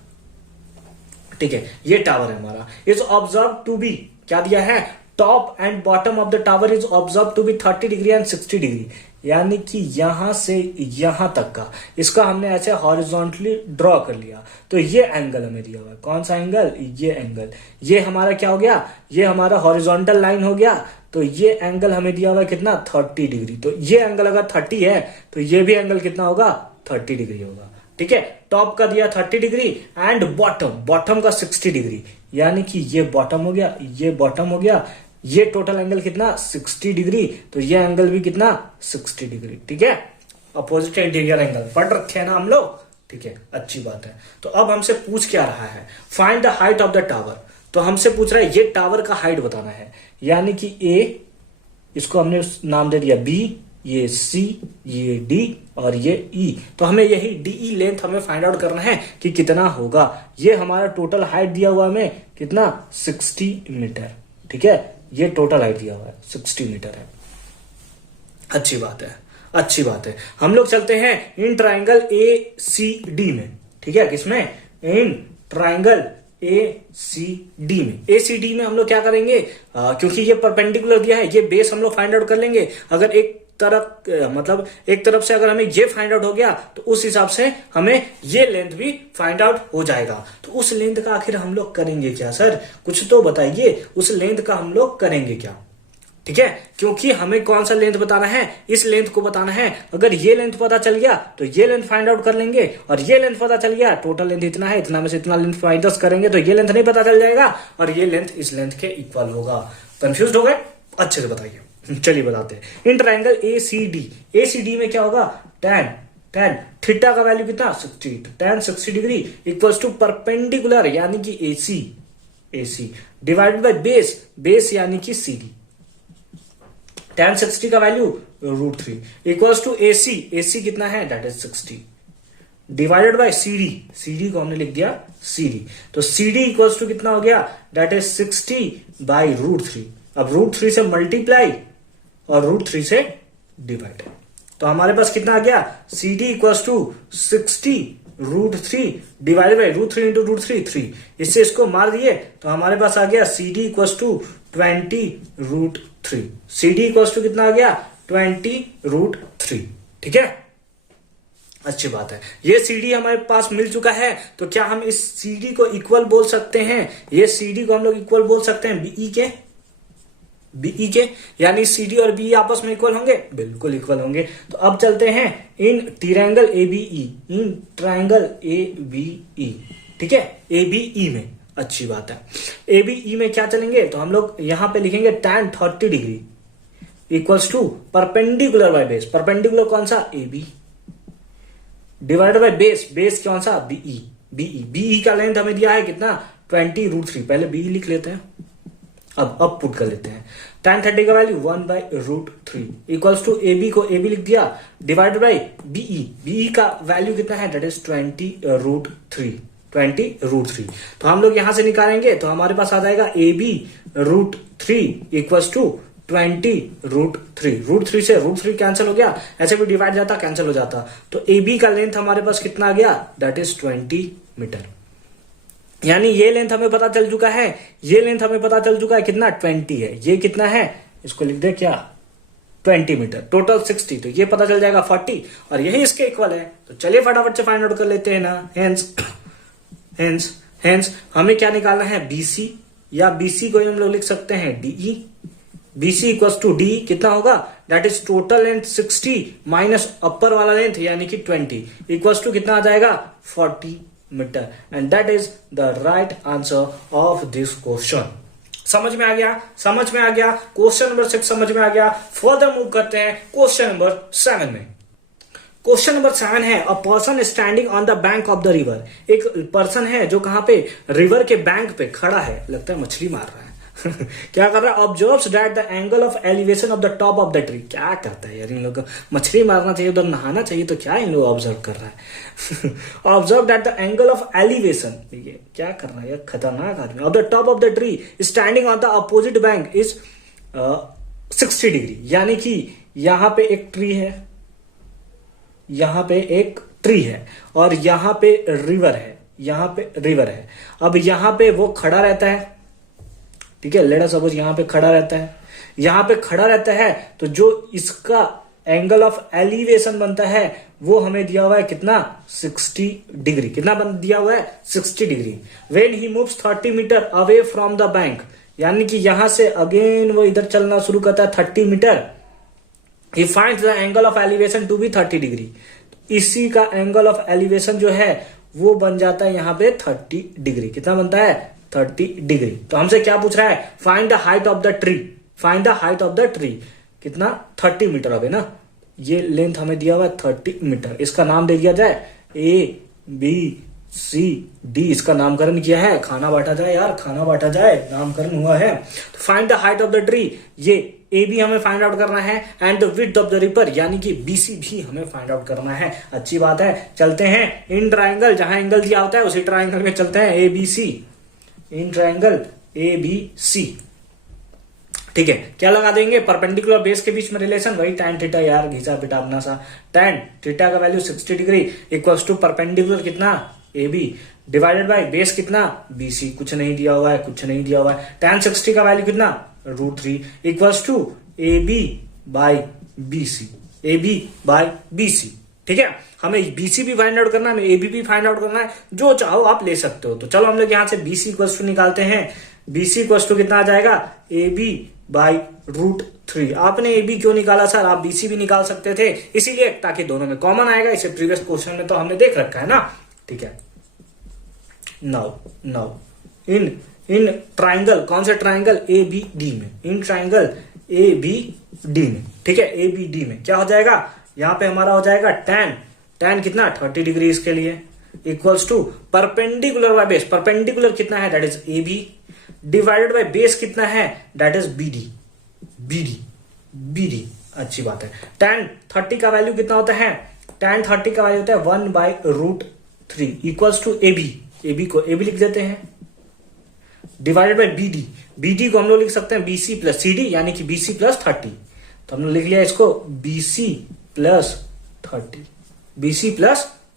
ठीक है, ये टावर है हमारा, इज ऑब्जर्व टू बी, क्या दिया है, top and bottom of the tower is observe to be 30 degree and 60 degree, यानी कि यहां से यहां तक का इसका हमने ऐसे हॉरिजॉन्टली ड्रॉ कर लिया। तो ये एंगल हमें दिया हुआ है, कौन सा एंगल, ये एंगल, ये हमारा क्या हो गया, ये हमारा हॉरिजॉन्टल लाइन हो गया। तो ये एंगल हमें दिया हुआ है कितना, 30 डिग्री। तो ये एंगल अगर 30 है तो ये भी एंगल कितना होगा, 30 डिग्री होगा। ठीक है, टॉप का दिया 30 डिग्री एंड बॉटम का 60 डिग्री, यानी कि ये बॉटम हो गया, ये बॉटम हो गया, ये टोटल एंगल कितना, 60 डिग्री। तो ये एंगल भी कितना, 60 डिग्री। ठीक है, अपोजिट इंटीरियर एंगल पढ़ रखे हैं ना हम लोग। ठीक है, अच्छी बात है। तो अब हमसे पूछ क्या रहा है, find the height of the tower. तो हमसे पूछ रहा है ये टावर का हाइट बताना है, यानी कि ए, इसको हमने नाम दे दिया बी, ये सी, ये डी और ये ई। तो हमें यही डीई लेंथ हमें फाइंड आउट करना है कि कितना होगा। ये हमारा टोटल हाइट दिया हुआ हमें कितना, 60 मीटर। ठीक है, ये टोटल हाइट दिया हुआ है 60 मीटर है। अच्छी बात है, अच्छी बात है। हम लोग चलते हैं in triangle A C D में। ठीक है, किसमें, in triangle A C D में। ए सी डी में हम लोग क्या करेंगे, क्योंकि ये परपेंडिकुलर दिया है, ये बेस हम लोग फाइंड आउट कर लेंगे। अगर एक तरफ मतलब एक तरफ से अगर हमें ये फाइंड आउट हो गया तो उस हिसाब से हमें ये लेंथ भी फाइंड आउट हो जाएगा। तो उस लेंथ का आखिर हम लोग करेंगे क्या सर, कुछ तो बताइए, उस लेंथ का हम लोग करेंगे क्या। ठीक है, क्योंकि हमें कौन सा लेंथ बताना है, इस लेंथ को बताना है। अगर ये लेंथ पता चल गया तो ये लेंथ फाइंड आउट कर लेंगे, और ये लेंथ पता चल गया, टोटल लेंथ इतना है, इतना में से इतना लेंथ माइनस करेंगे तो ये लेंथ नहीं पता चल जाएगा, और ये लेंथ इस लेंथ के इक्वल होगा। कंफ्यूज हो गए, अच्छे से बताइए। चलिए बताते हैं। In triangle A C D में क्या होगा, tan थीटा का वैल्यू कितना, 60, tan 60 degree equals to perpendicular यानी कि AC डिवाइडेड बाय बेस यानी कि CD। tan 60 का वैल्यू √3 इक्वल्स टू AC कितना है, that is 60 divided by CD को हमने लिख दिया CD। तो CD इक्वल्स टू कितना हो गया, दैट इज 60 बाय √3। अब √3 से मल्टीप्लाई और √3 से डिवाइड, तो हमारे पास कितना आ गया, CD equals to 60 √3 divided by √3 into √3 3। इससे इसको मार दिए तो हमारे पास आ गया CD equals to 20 √3। CD equals to कितना आ गया, 20 √3। ठीक है, अच्छी बात है। ये CD हमारे पास मिल चुका है, तो क्या हम इस CD को इक्वल बोल सकते हैं, ये CD को हम लोग इक्वल बोल सकते हैं BE के, यानी CD और BE आपस में इक्वल होंगे, बिल्कुल इक्वल होंगे। तो अब चलते हैं इन ट्रायंगल ABE, ठीक है, ABE में। अच्छी बात है, ABE में क्या चलेंगे, तो हम लोग यहां पे लिखेंगे tan 30 degree equals to perpendicular by base. Perpendicular कौन सा, AB डिवाइडेड बाय बेस कौन सा, BE का लेंथ हमें दिया है कितना, 20 √3। पहले BE लिख लेते हैं, अब पुट कर लेते हैं। tan 30 का value 1 by √3 equals to AB को AB लिख दिया डिवाइडेड बाय BE का वैल्यू कितना है, दैट इज 20 √3। तो हम लोग यहां से निकालेंगे तो हमारे पास आ जाएगा AB √3 इक्वल्स टू 20 √3। √3 से √3 कैंसिल हो गया, ऐसे भी डिवाइड जाता कैंसिल हो जाता। तो AB का लेंथ हमारे पास कितना आ गया, दैट इज 20 मीटर। यानी ये लेंथ हमें पता चल चुका है, ये लेंथ हमें पता चल चुका है कितना, 20 है। ये कितना है, इसको लिख दे क्या, 20 मीटर, टोटल 60, तो ये पता चल जाएगा 40 और यही इसके इक्वल है। तो चलिए फटाफट से फाइंड आउट कर लेते हैं ना। हेंस हमें क्या निकालना है, BC, या BC को हम लोग लिख सकते हैं DE। BC equals to D कितना होगा, that is total length 60 minus upper वाला लेंथ यानी कि 20 इक्वल्स टू कितना आ जाएगा 40 metre. And that is the right answer of this question. समझ में आ गया, समझ में आ गया। क्वेश्चन नंबर 6 समझ में आ गया। फर्दर मूव करते हैं क्वेश्चन नंबर 7 में। क्वेश्चन नंबर 7 है, a person standing on the bank of the river. एक पर्सन है जो कहां पे, रिवर के बैंक पे खड़ा है, लगता है मछली मार रहा है क्या कर रहा है, observes that the angle of elevation of the top of the tree. क्या करता है यार, इन लोग मछली मारना चाहिए, उधर नहाना चाहिए, तो क्या इन लोग ऑब्जर्व कर रहा है observe that the angle of elevation, ये क्या कर रहा है यार, खतरनाक आदमी। Of the top of the tree standing on the opposite bank is 60 degree, यानी कि यहां पे एक ट्री है, यहां पे एक ट्री है और यहां पे रिवर है, यहां पे रिवर है। अब यहां पे वो खड़ा रहता है, ठीक है, लेट अस सपोज यहां पे खड़ा रहता है, यहां पे खड़ा रहता है, तो जो इसका एंगल ऑफ एलिवेशन बनता है वो हमें दिया हुआ है कितना, 60 डिग्री। कितना दिया हुआ है, 60 degree. When he moves 30 metre away from the bank, यानी कि यहां से अगेन वो इधर चलना शुरू करता है 30 metre, he finds the angle of elevation to be 30 degree. इसी का एंगल ऑफ एलिवेशन जो है वो बन जाता है यहां पे 30 डिग्री। कितना बनता है, 30 डिग्री। तो हमसे क्या पूछ रहा है, find the height of the tree, find the height of the tree. कितना, 30 मीटर अब है ना, ये लेंथ हमें दिया हुआ है 30 मीटर। इसका नाम दे दिया जाए ABCD, इसका नामकरण किया है, खाना बांटा जाए यार, खाना बांटा जाए, नामकरण हुआ है। तो find the height of the tree, ये AB हमें फाइंड आउट करना है, and the width of the river यानी कि BC भी हमें फाइंड आउट करना है। अच्छी बात है, चलते हैं इन ट्राइंगल, जहां एंगल दिया होता है उसी ट्राइंगल में चलते हैं, ABC, इन ट्राइंगल ABC। ठीक है, क्या लगा देंगे, परपेंडिकुलर बेस के बीच में रिलेशन, वही tan थीटा यार, घिसा पिटा अपना सा। tan थीटा का value 60 degree equals to perpendicular कितना, AB, डिवाइडेड बाय बेस कितना, BC। कुछ नहीं दिया हुआ है, कुछ नहीं दिया हुआ है। tan 60 का वैल्यू कितना, √3 equals to AB by BC, AB by BC। ठीक है, हमें BC भी फाइंड आउट करना है, हमें AB भी फाइंड आउट करना है, जो चाहो आप ले सकते हो। तो चलो हम लोग यहां से BC इक्वल्स टू निकालते हैं। BC इक्वल्स टू कितना आ जाएगा, AB बाय √3। आपने AB क्यों निकाला सर, आप BC भी निकाल सकते थे, इसीलिए ताकि दोनों में कॉमन आएगा। इसे प्रीवियस क्वेश्चन में तो हमने देख रखा है ना। ठीक है, नाउ इन ट्राइंगल, कौन से ट्राइंगल, ABD में, इन ट्राइंगल ABD में। ठीक है, ABD में क्या हो जाएगा, यहां पे हमारा हो जाएगा tan कितना, 30 डिग्री इसके लिए, equals to perpendicular by base, perpendicular कितना है, that is AB, divided by base कितना है, दैट इज BD। अच्छी बात है। tan 30 का वैल्यू कितना होता है, tan 30 का वैल्यू होता है 1/√3 इक्वल्स टू AB को AB लिख देते हैं, डिवाइडेड बाय BD को हम लोग लिख सकते हैं BC प्लस CD, यानी कि BC प्लस 30। तो हमने लिख लिया इसको BC प्लस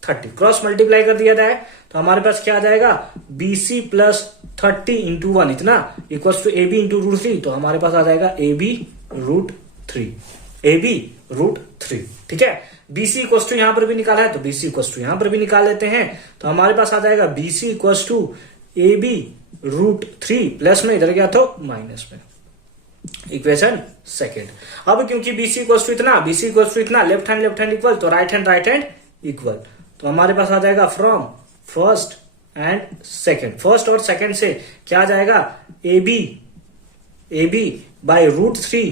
30, क्रॉस मल्टीप्लाई कर दिया जाए तो हमारे पास क्या आ जाएगा, BC प्लस 30 इंटू 1 इतना इक्वल्स टू AB इंटू √3। तो हमारे पास आ जाएगा AB √3। ठीक है, BC इक्वल्स टू यहां पर भी निकाला है तो BC इक्वल्स टू यहां पर भी निकाल लेते हैं। तो हमारे पास आ जाएगा BC equals to AB √3 plus में, इधर गया तो माइनस में। Equation second. अब क्योंकि BC इक्वल्स टू इतना, लेफ्ट हैंड इक्वल, तो राइट हैंड इक्वल। तो हमारे पास आ जाएगा from first and second, first और सेकेंड से क्या आ जाएगा, AB बाय √3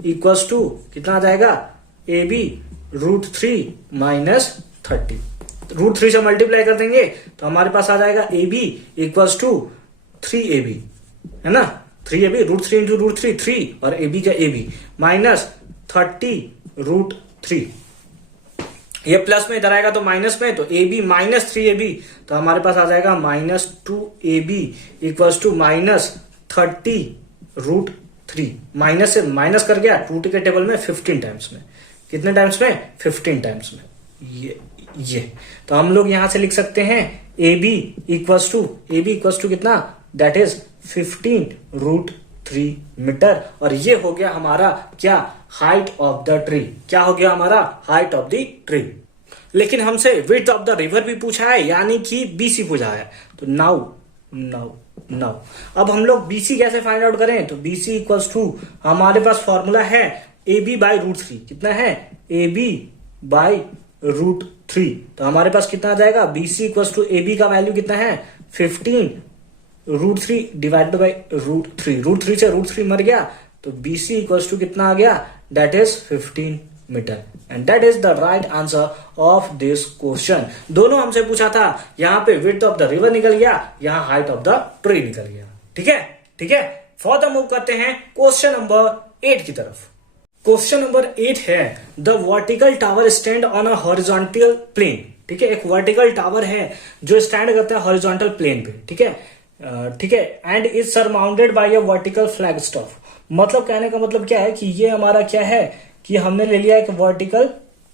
इक्वल्स टू कितना आ जाएगा, AB √3 माइनस 30। √3 से मल्टीप्लाई कर देंगे तो हमारे पास आ जाएगा AB इक्वल्स टू 3AB, है ना, 3AB, √3 इंटू √3 3 और AB का AB माइनस 30 √3। ये प्लस में इधर आएगा तो माइनस में, तो AB माइनस 3AB, तो हमारे पास आ जाएगा -2AB equals to minus 30 √3। Minus से माइनस कर गया रूट के टेबल में 15 टाइम्स में, कितने टाइम्स में, 15 टाइम्स में। ये तो हम लोग यहां से लिख सकते हैं AB इक्वल्स टू कितना, दैट इज 15 √3 मीटर। और ये हो गया हमारा क्या, हाइट ऑफ द ट्री। क्या हो गया हमारा, हाइट ऑफ द ट्री। लेकिन हमसे विड्थ ऑफ द रिवर भी पूछा है, यानी कि बीसी पूछा है। तो नाउ अब हम लोग बीसी कैसे फाइंड आउट करें, तो बीसी इक्वल्स टू, हमारे पास फॉर्मूला है AB बाई √3। कितना है, AB बाई √3। तो हमारे पास कितना आ जाएगा, BC इक्वल्स टू AB का वैल्यू कितना है 15 √3 डिवाइडेड बाई √3। √3 से √3 मर गया, तो BC इक्वल्स टू कितना आ गया, that is 15 metre. And that is the right answer of this question. दोनों हमसे पूछा था, यहां पे विड्थ ऑफ द रिवर निकल गया, यहां हाइट ऑफ द ट्री निकल गया। ठीक है। फर्दर मूव करते हैं क्वेश्चन नंबर 8 की तरफ। क्वेश्चन नंबर 8 है, the vertical tower stand on a horizontal plane. ठीक है, एक वर्टिकल टावर है जो स्टैंड करता है हॉरिजॉन्टल प्लेन पे। ठीक है, and is surmounted by a vertical flag staff. मतलब कहने का मतलब क्या है कि ये हमारा क्या है कि हमने ले लिया एक वर्टिकल,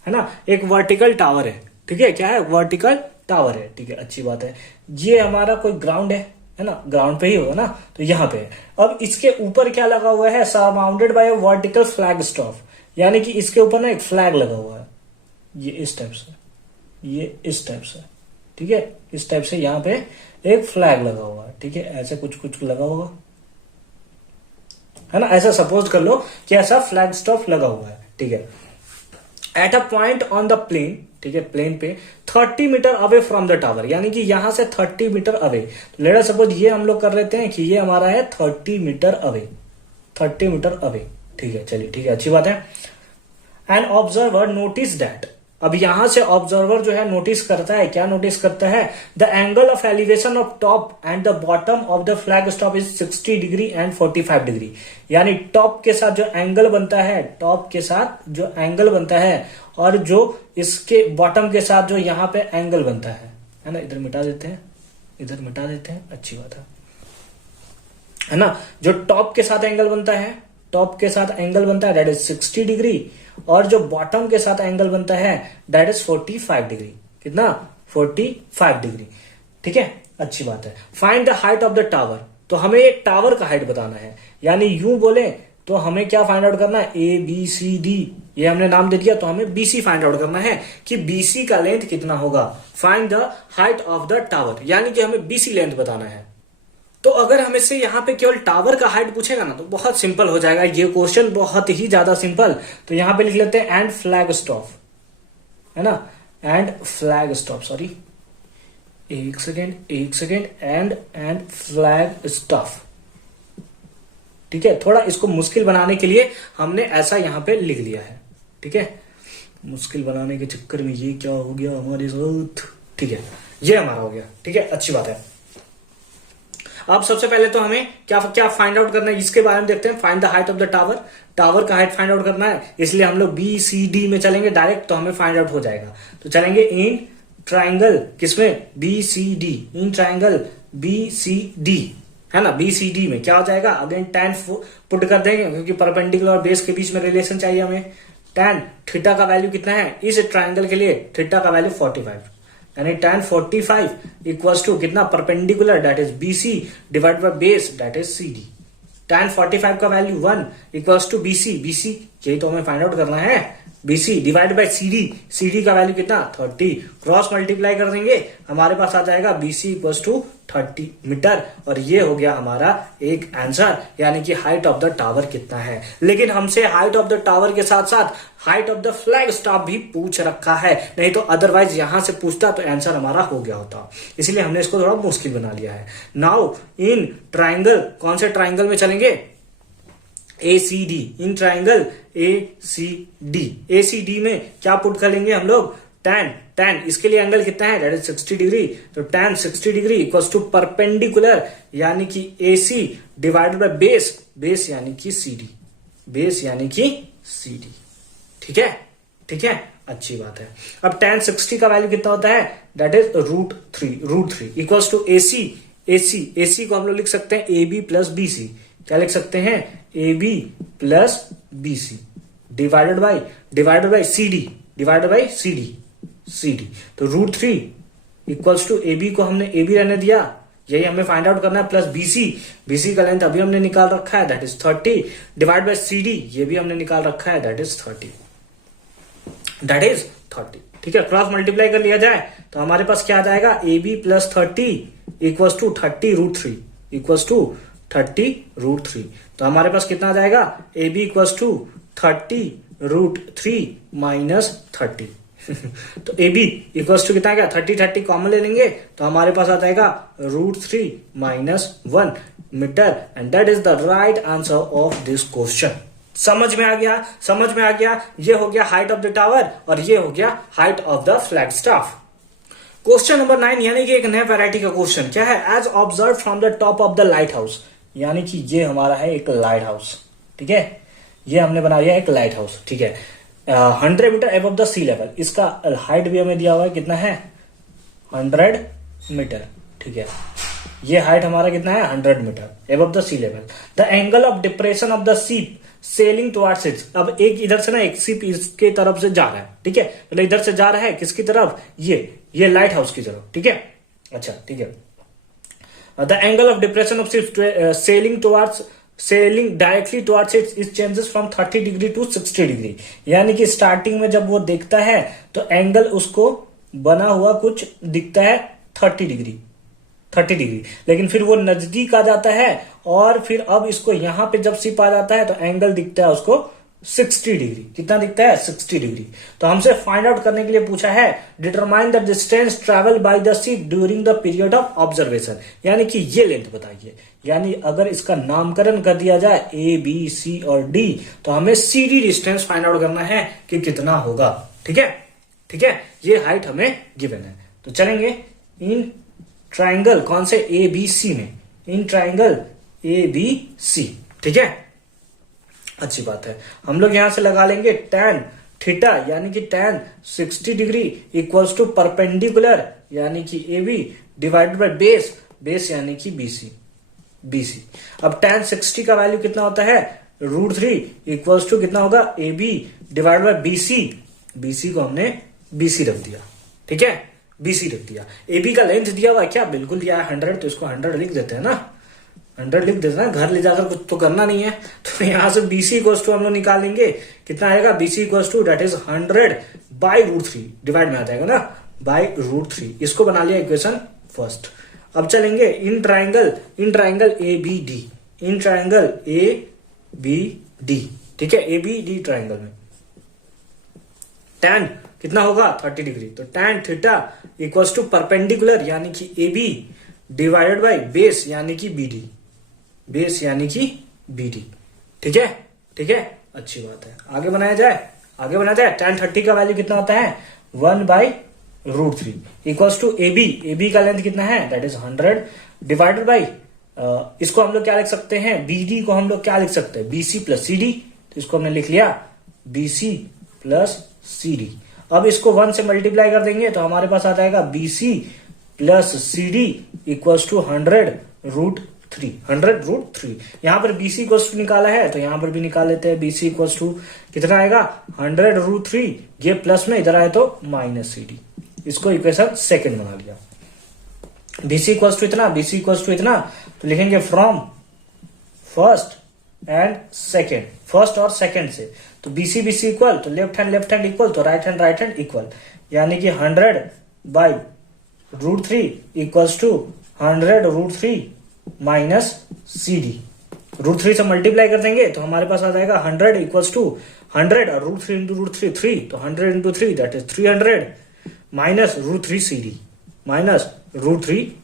है ना, एक वर्टिकल टावर है। ठीक है, क्या है, वर्टिकल टावर है। ठीक है, अच्छी बात है। ये हमारा कोई ग्राउंड है ना, ग्राउंड पे ही होगा ना, तो यहाँ पे। अब इसके ऊपर क्या लगा हुआ है, surrounded by a vertical flag staff, यानी कि इसके ऊपर ना एक फ्लैग लगा हुआ है, ये इस टाइप से, ये इस टाइप से। ठीक है, इस टाइप से यहाँ पे एक फ्लैग लगा हुआ है। ठीक है, ऐसे कुछ लगा होगा, है ना, ऐसा सपोज कर लो कि ऐसा फ्लैग स्टॉफ लगा हुआ है। ठीक है, at a point on the plane. ठीक है, प्लेन पे 30 metre away from the tower, यानी कि यहां से 30 metre away. Let us suppose ये हम लोग कर लेते हैं कि ये हमारा है 30 मीटर अवे, 30 मीटर अवे। ठीक है, चलिए, ठीक है, अच्छी बात है। एन ऑब्जर्वर नोटिस दैट, अब यहां से ऑब्जर्वर जो है नोटिस करता है, क्या नोटिस करता है, the angle of elevation of top and the bottom of the flag staff is 60 degree and 45 degree. यानी टॉप के साथ जो एंगल बनता है, टॉप के साथ जो एंगल बनता है, और जो इसके बॉटम के साथ जो यहाँ पे एंगल बनता है ना, इधर मिटा देते हैं, इधर मिटा देते हैं, अच्छी बात है ना। जो टॉप के साथ एंगल बनता है, टॉप के साथ एंगल बनता है दैट इज 60 डिग्री, और जो बॉटम के साथ एंगल बनता है दैट इज 45 डिग्री। कितना, 45 डिग्री। ठीक है, अच्छी बात है। Find the height of the tower, तो हमें एक टावर का हाइट बताना है, यानी यूं बोले तो हमें क्या फाइंड आउट करना है, ABCD, ये हमने नाम दे दिया, तो हमें BC फाइंड आउट करना है कि BC का लेंथ कितना होगा। Find the height of the tower, यानी कि हमें BC लेंथ बताना है। तो अगर हमें से यहाँ पे केवल टावर का हाइट पूछेगा ना, तो बहुत सिंपल हो जाएगा ये क्वेश्चन, बहुत ही ज्यादा सिंपल। तो यहां पे लिख लेते हैं एंड फ्लैग स्टॉफ, है ना, एंड फ्लैग स्टॉफ, सॉरी, एक सेकेंड, एंड फ्लैग स्टॉफ। ठीक है, थोड़ा इसको मुश्किल बनाने के लिए हमने ऐसा यहां पे लिख लिया है। ठीक है, मुश्किल बनाने के चक्कर में ये क्या हो गया हमारे साथ। ठीक है, ये हमारा हो गया। ठीक है, अच्छी बात है। अब सबसे पहले तो हमें क्या फाइंड आउट करना है, इसके बारे में देखते हैं। Find the height of the tower, tower का हाइट फाइंड आउट करना है, इसलिए हम लोग BCD में चलेंगे डायरेक्ट, तो हमें फाइंड आउट हो जाएगा। तो चलेंगे इन ट्राइंगल, किसमें, BCD, इन ट्राइंगल BCD, है ना। BCD में क्या हो जाएगा, अगेन tan पुट कर देंगे, क्योंकि परपेंडिकुलर और बेस के बीच में रिलेशन चाहिए हमें। tan थीटा का वैल्यू कितना है इस ट्राइंगल के लिए, थीटा का वैल्यू 45, यानी tan 45 इक्वल्स टू कितना, perpendicular that is BC divide by base that is CD। tan 45 का वैल्यू 1 इक्वल्स टू BC, यही तो हमें फाइंड आउट करना है, BC डिवाइड बाय CD का वैल्यू कितना, 30, क्रॉस मल्टीप्लाई कर देंगे, हमारे पास आ जाएगा BC इक्वल्स टू 30 मीटर। और ये हो गया हमारा एक आंसर, यानी कि हाइट ऑफ द टावर कितना है। लेकिन हमसे हाइट ऑफ द टावर के साथ साथ height of the flag staff भी पूछ रखा है, नहीं तो अदरवाइज यहां से पूछता तो आंसर हमारा हो गया होता, इसलिए हमने इसको थोड़ा मुश्किल बना लिया है। नाउ इन ट्राइंगल, कौन से में चलेंगे, ACD, इन ट्राइंगल ACD में क्या पुट करेंगे हम लोग, tan, इसके लिए एंगल कितना है, दैट इज 60 डिग्री। तो tan 60 degree equals to perpendicular, यानी कि AC डिवाइडेड बाय बेस यानी कि CD, बेस यानी कि CD। ठीक है, अच्छी बात है। अब tan 60 का वैल्यू कितना होता है, that is √3 equals to AC को हम लोग लिख सकते हैं AB प्लस BC, क्या लिख सकते हैं, AB plus BC divided by CD। तो √3 इक्वल्स टू AB को हमने AB रहने दिया, यही हमें फाइंड आउट करना है, प्लस बीसी का लेंथ अभी हमने निकाल रखा है, that is 30, divide by CD, ये भी हमने निकाल रखा है, दैट इज 30, ठीक है। क्रॉस मल्टीप्लाई कर लिया जाए तो हमारे पास क्या आ जाएगा, AB plus 30 equals to 30√3 equals to 30√3। तो हमारे पास कितना आ जाएगा, AB इक्वल्स टू 30√3 माइनस 30 तो AB इक्वल्स टू कितना आ गया, 30 कॉमन ले लेंगे तो हमारे पास आ जाएगा √3 minus 1 metre, and that is the right answer of this question. समझ में आ गया। ये हो गया हाइट ऑफ द टावर और ये हो गया height of the flag staff. Question number 9 यानी कि एक नया वैरायटी का क्वेश्चन क्या है, as observe from the top of the lighthouse, यानी कि ये हमारा है एक लाइट हाउस, ठीक है, ये हमने बना लिया एक लाइट हाउस, ठीक है। 100 metre above the sea level, इसका हाइट भी हमें दिया हुआ है, कितना है 100 मीटर, ठीक है। ये हाइट हमारा कितना है 100 metre above the sea level. The angle of depression of the ship sailing towards it, अब एक इधर से ना एक सीप इसके तरफ से जा रहा है, ठीक है, मतलब इधर से जा रहा है किसकी तरफ, ये लाइट हाउस की तरफ, ठीक है। अच्छा, ठीक है। The angle of depression of ship sailing directly towards it changes from 30 degree to 60 degree, यानी कि स्टार्टिंग में जब वो देखता है तो एंगल उसको बना हुआ कुछ दिखता है 30 डिग्री, लेकिन फिर वो नजदीक आ जाता है और फिर अब इसको यहां पे जब सिप आ जाता है तो एंगल दिखता है उसको 60 डिग्री। कितना दिखता है 60 डिग्री। तो हमसे फाइंड आउट करने के लिए पूछा है determine the distance travel by the ship during the period of observation, यानी कि ये लेंथ बताइए। यानी अगर इसका नामकरण कर दिया जाए A, B, C और D तो हमें CD डिस्टेंस फाइंड आउट करना है कि कितना होगा, ठीक है। ये हाइट हमें गिवन है। तो चलेंगे इन ट्राइंगल कौन से ABC में, इन ट्राइंगल ABC, ठीक है। अच्छी बात है, हम लोग यहां से लगा लेंगे tan थीटा, यानी कि tan 60 degree equals to perpendicular यानी कि AB डिवाइडेड बाय बेस यानी कि BC। अब tan 60 का वैल्यू कितना होता है √3 इक्वल्स टू कितना होगा AB डिवाइडेड बाय BC को हमने BC रख दिया, ठीक है, BC रख दिया। AB का लेंथ दिया हुआ है क्या, बिल्कुल दिया है 100, तो इसको 100 लिख देते हैं ना, 100 लिख देते हैं, घर ले जाकर कुछ तो करना नहीं है। तो यहां से BC इक्वल्स टू हम लोग निकालेंगे, कितना आएगा BC equals to that is 100 by √3, divide में आ जाएगा ना बाई √3। इसको बना लिया इक्वेशन फर्स्ट। अब चलेंगे in triangle ABD, in triangle ABD, ठीक है, ABD ट्राइंगल में tan कितना होगा 30 डिग्री, तो tan theta equals to perpendicular यानी कि AB डिवाइडेड बाय बेस यानी कि BD, ठीक है। अच्छी बात है, आगे बनाया जाए। tan 30 का वैल्यू कितना होता है 1/√3 इक्वल्स टू AB का लेंथ कितना है दैट इज 100 डिवाइडेड बाय इसको हम लोग क्या लिख सकते हैं, BD को हम लोग क्या लिख सकते हैं BC प्लस CD, तो इसको हमने लिख लिया BC प्लस CD। अब इसको 1 से मल्टीप्लाई कर देंगे तो हमारे पास आ जाएगा BC plus CD equals to 100√3। यहां पर BC इक्वल्स टू निकाला है तो यहां पर भी निकाल लेते हैं, BC इक्वल्स टू कितना आएगा 100√3, ये प्लस में इधर आए तो माइनस CD, इसको इक्वेशन सेकंड बना लिया। BC इक्वल्स टू इतना, तो लिखेंगे फ्रॉम फर्स्ट और सेकंड से, तो BC इक्वल, तो लेफ्ट हैंड इक्वल, तो राइट हैंड इक्वल, यानी कि 100/√3 इक्वल्स टू 100√3 माइनस CD। √3 से मल्टीप्लाई कर देंगे तो हमारे पास आ जाएगा 100 इक्वल्स टू 100 और √3 इंटू √3 3, तो 100 into 3 that is 300 minus √3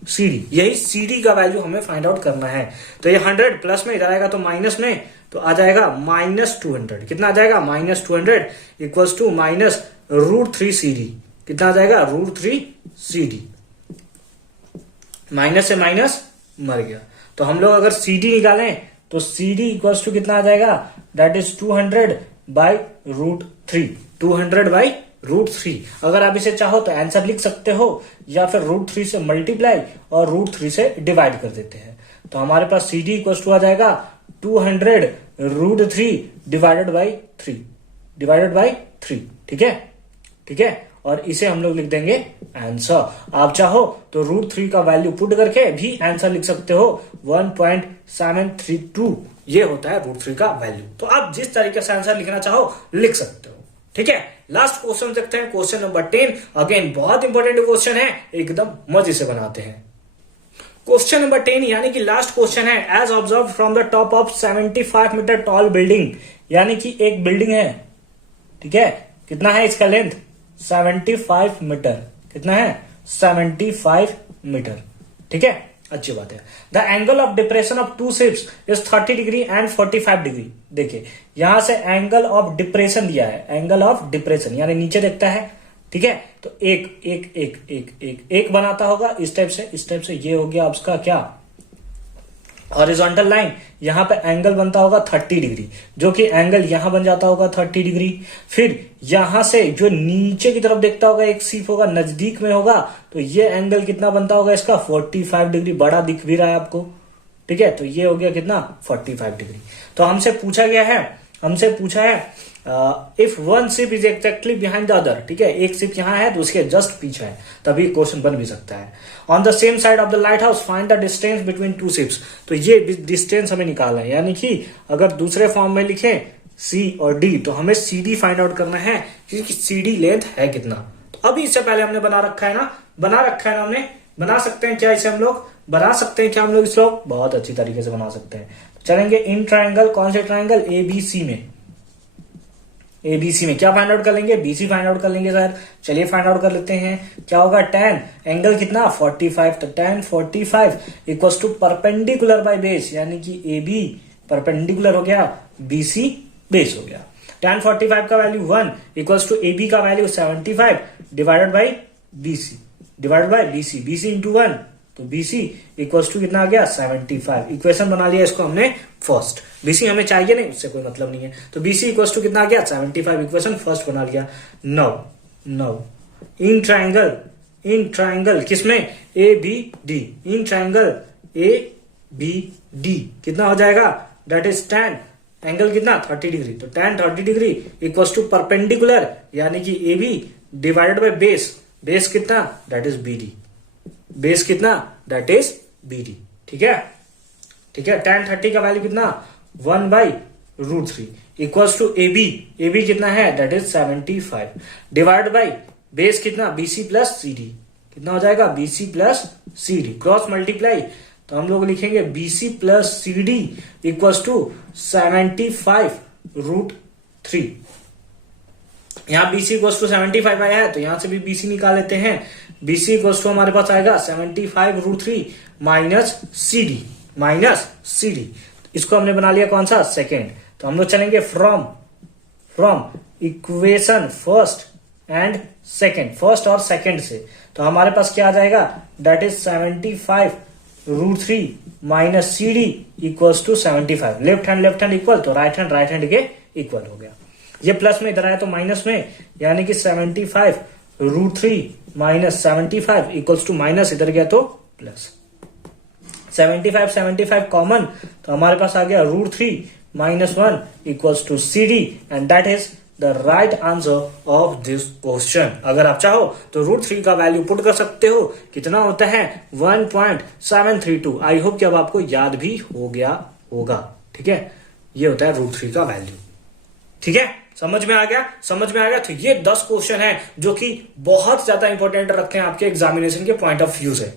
CD। यही CD का वैल्यू हमें फाइंड आउट करना है। तो ये 100 प्लस में इधर आएगा तो माइनस में, तो आ जाएगा -200। कितना आ जाएगा -200 इक्वल्स टू माइनस √3 CD। कितना आ जाएगा √3 CD। माइनस से माइनस मर गया, तो हम लोग अगर CD निकालें तो CD इक्वल्स टू कितना आ जाएगा दैट इज 200/√3। अगर आप इसे चाहो तो आंसर लिख सकते हो या फिर √3 से मल्टीप्लाई और √3 से डिवाइड कर देते हैं। तो हमारे पास CD इक्वल्स टू आ जाएगा 200√3 डिवाइडेड बाई 3, ठीक है। और इसे हम लोग लिख देंगे आंसर। आप चाहो तो √3 का वैल्यू पुट करके भी आंसर लिख सकते हो 1.732 ये होता है √3 का वैल्यू। तो आप जिस तरीके से आंसर लिखना चाहो लिख सकते हो। ठीक है, लास्ट क्वेश्चन देखते हैं, क्वेश्चन नंबर 10। अगेन बहुत इंपॉर्टेंट क्वेश्चन है, एकदम मजे से बनाते हैं। क्वेश्चन नंबर 10 यानी कि लास्ट क्वेश्चन है। As observe from the top of 75 metre tall building, यानी कि एक बिल्डिंग है, ठीक है, कितना है इसका लेंथ 75 मीटर, कितना है 75 मीटर, ठीक है, अच्छी बात है। The angle of depression of two ships is 30 degree and 45 degree. देखिए यहां से एंगल ऑफ डिप्रेशन दिया है, एंगल ऑफ डिप्रेशन यानी नीचे देखता है, ठीक है, तो एक एक एक एक एक एक बनाता होगा इस टाइप से, इस टाइप से। ये हो गया आपका क्या हॉरिजॉन्टल लाइन, यहां पे एंगल बनता होगा 30 डिग्री, जो कि एंगल यहां बन जाता होगा 30 डिग्री। फिर यहां से जो नीचे की तरफ देखता होगा एक शिप होगा, नजदीक में होगा, तो ये एंगल कितना बनता होगा इसका 45 डिग्री, बड़ा दिख भी रहा है आपको, ठीक है, तो ये हो गया कितना 45 डिग्री। तो हमसे पूछा है if one ship is exactly behind the other, ठीक है, एक शिप यहां है तो उसके जस्ट पीछे है, तभी क्वेश्चन बन भी सकता है। On the same side of the light house find the distance between two ships. तो ये डिस्टेंस हमें निकालना है, यानी कि अगर दूसरे फॉर्म में लिखें सी और डी तो हमें सी डी फाइंड आउट करना है कि सी डी लेंथ है कितना। तो अभी इससे पहले हमने बना रखा है ना हमने, बना सकते हैं क्या इसे हम लोग, बना सकते हैं क्या हम लोग इस लोग, बहुत अच्छी तरीके से बना सकते हैं। चलेंगे इन ट्राइंगल, कौन से ट्राइंगल, एबीसी में, एबीसी में क्या फाइंड आउट कर लेंगे, बीसी फाइंड आउट कर लेंगे सर। चलिए फाइंड आउट कर लेते हैं, क्या होगा tan एंगल कितना 45, तो tan 45 equals to perpendicular by base, यानी कि AB परपेंडिकुलर हो गया, BC बेस हो गया। tan 45 का वैल्यू 1 इक्वल्स टू AB का value 75 divided by BC, BC into 1, तो BC इक्वल्स टू कितना आ गया 75। इक्वेशन बना लिया इसको हमने फर्स्ट, BC हमें चाहिए नहीं, उससे कोई मतलब नहीं है, तो BC इक्वल्स टू कितना आ गया 75, इक्वेशन फर्स्ट बना लिया। नाउ इन ट्राइंगल किसमें, ABD, इन ट्राइंगल ABD कितना हो जाएगा, दैट इज tan एंगल कितना 30 डिग्री, तो tan 30 degree equals to perpendicular यानी कि AB डिवाइडेड बाय बेस कितना, दैट इज BD, बेस कितना, दैट इज BD, ठीक है, tan 30 का वैल्यू कितना 1/√3 इक्वल्स टू AB कितना है, that is 75 divide by base कितना BC प्लस CD, कितना हो जाएगा BC plus CD, cross multiply, तो हम लोग लिखेंगे BC plus CD equals to 75√3। यहां BC इक्वल्स टू 75 आया है तो यहां से भी BC निकाल लेते हैं। BC इक्वल्स टू हमारे पास आएगा 75√3 माइनस CD, इसको हमने बना लिया कौन सा, सेकेंड। तो हम लोग चलेंगे from equation first and second, first और सेकेंड से, तो हमारे पास क्या आ जाएगा, that is 75√3 minus CD equals to 75। Left hand equal, तो राइट हैंड के इक्वल हो गया। ये प्लस में इधर आया तो माइनस में, यानी कि 75√3 माइनस 75 इक्वल्स टू माइनस, इधर गया तो प्लस। 75 कॉमन, तो हमारे पास आ गया √3 minus 1 equals to CD, and that is the right answer of this question. अगर आप चाहो तो √3 का वैल्यू पुट कर सकते हो, कितना होता है 1.732। आई होप कि अब आपको याद भी हो गया होगा, ठीक है, ये होता है √3 का वैल्यू, ठीक है, समझ में आ गया। तो ये 10 क्वेश्चन है जो कि बहुत ज्यादा इंपॉर्टेंट रखते हैं आपके एग्जामिनेशन के पॉइंट ऑफ व्यू से,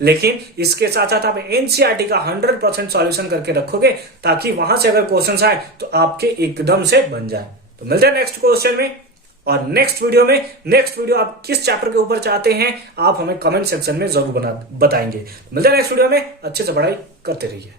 लेकिन इसके साथ साथ आप एनसीईआरटी का 100% सॉल्यूशन करके रखोगे, ताकि वहां से अगर क्वेश्चन आए तो आपके एकदम से बन जाए। तो मिलते हैं नेक्स्ट क्वेश्चन में और नेक्स्ट वीडियो आप किस चैप्टर के ऊपर चाहते हैं आप हमें कमेंट सेक्शन में जरूर बताएंगे। मिलते हैं नेक्स्ट वीडियो में, अच्छे से पढ़ाई करते रहिए।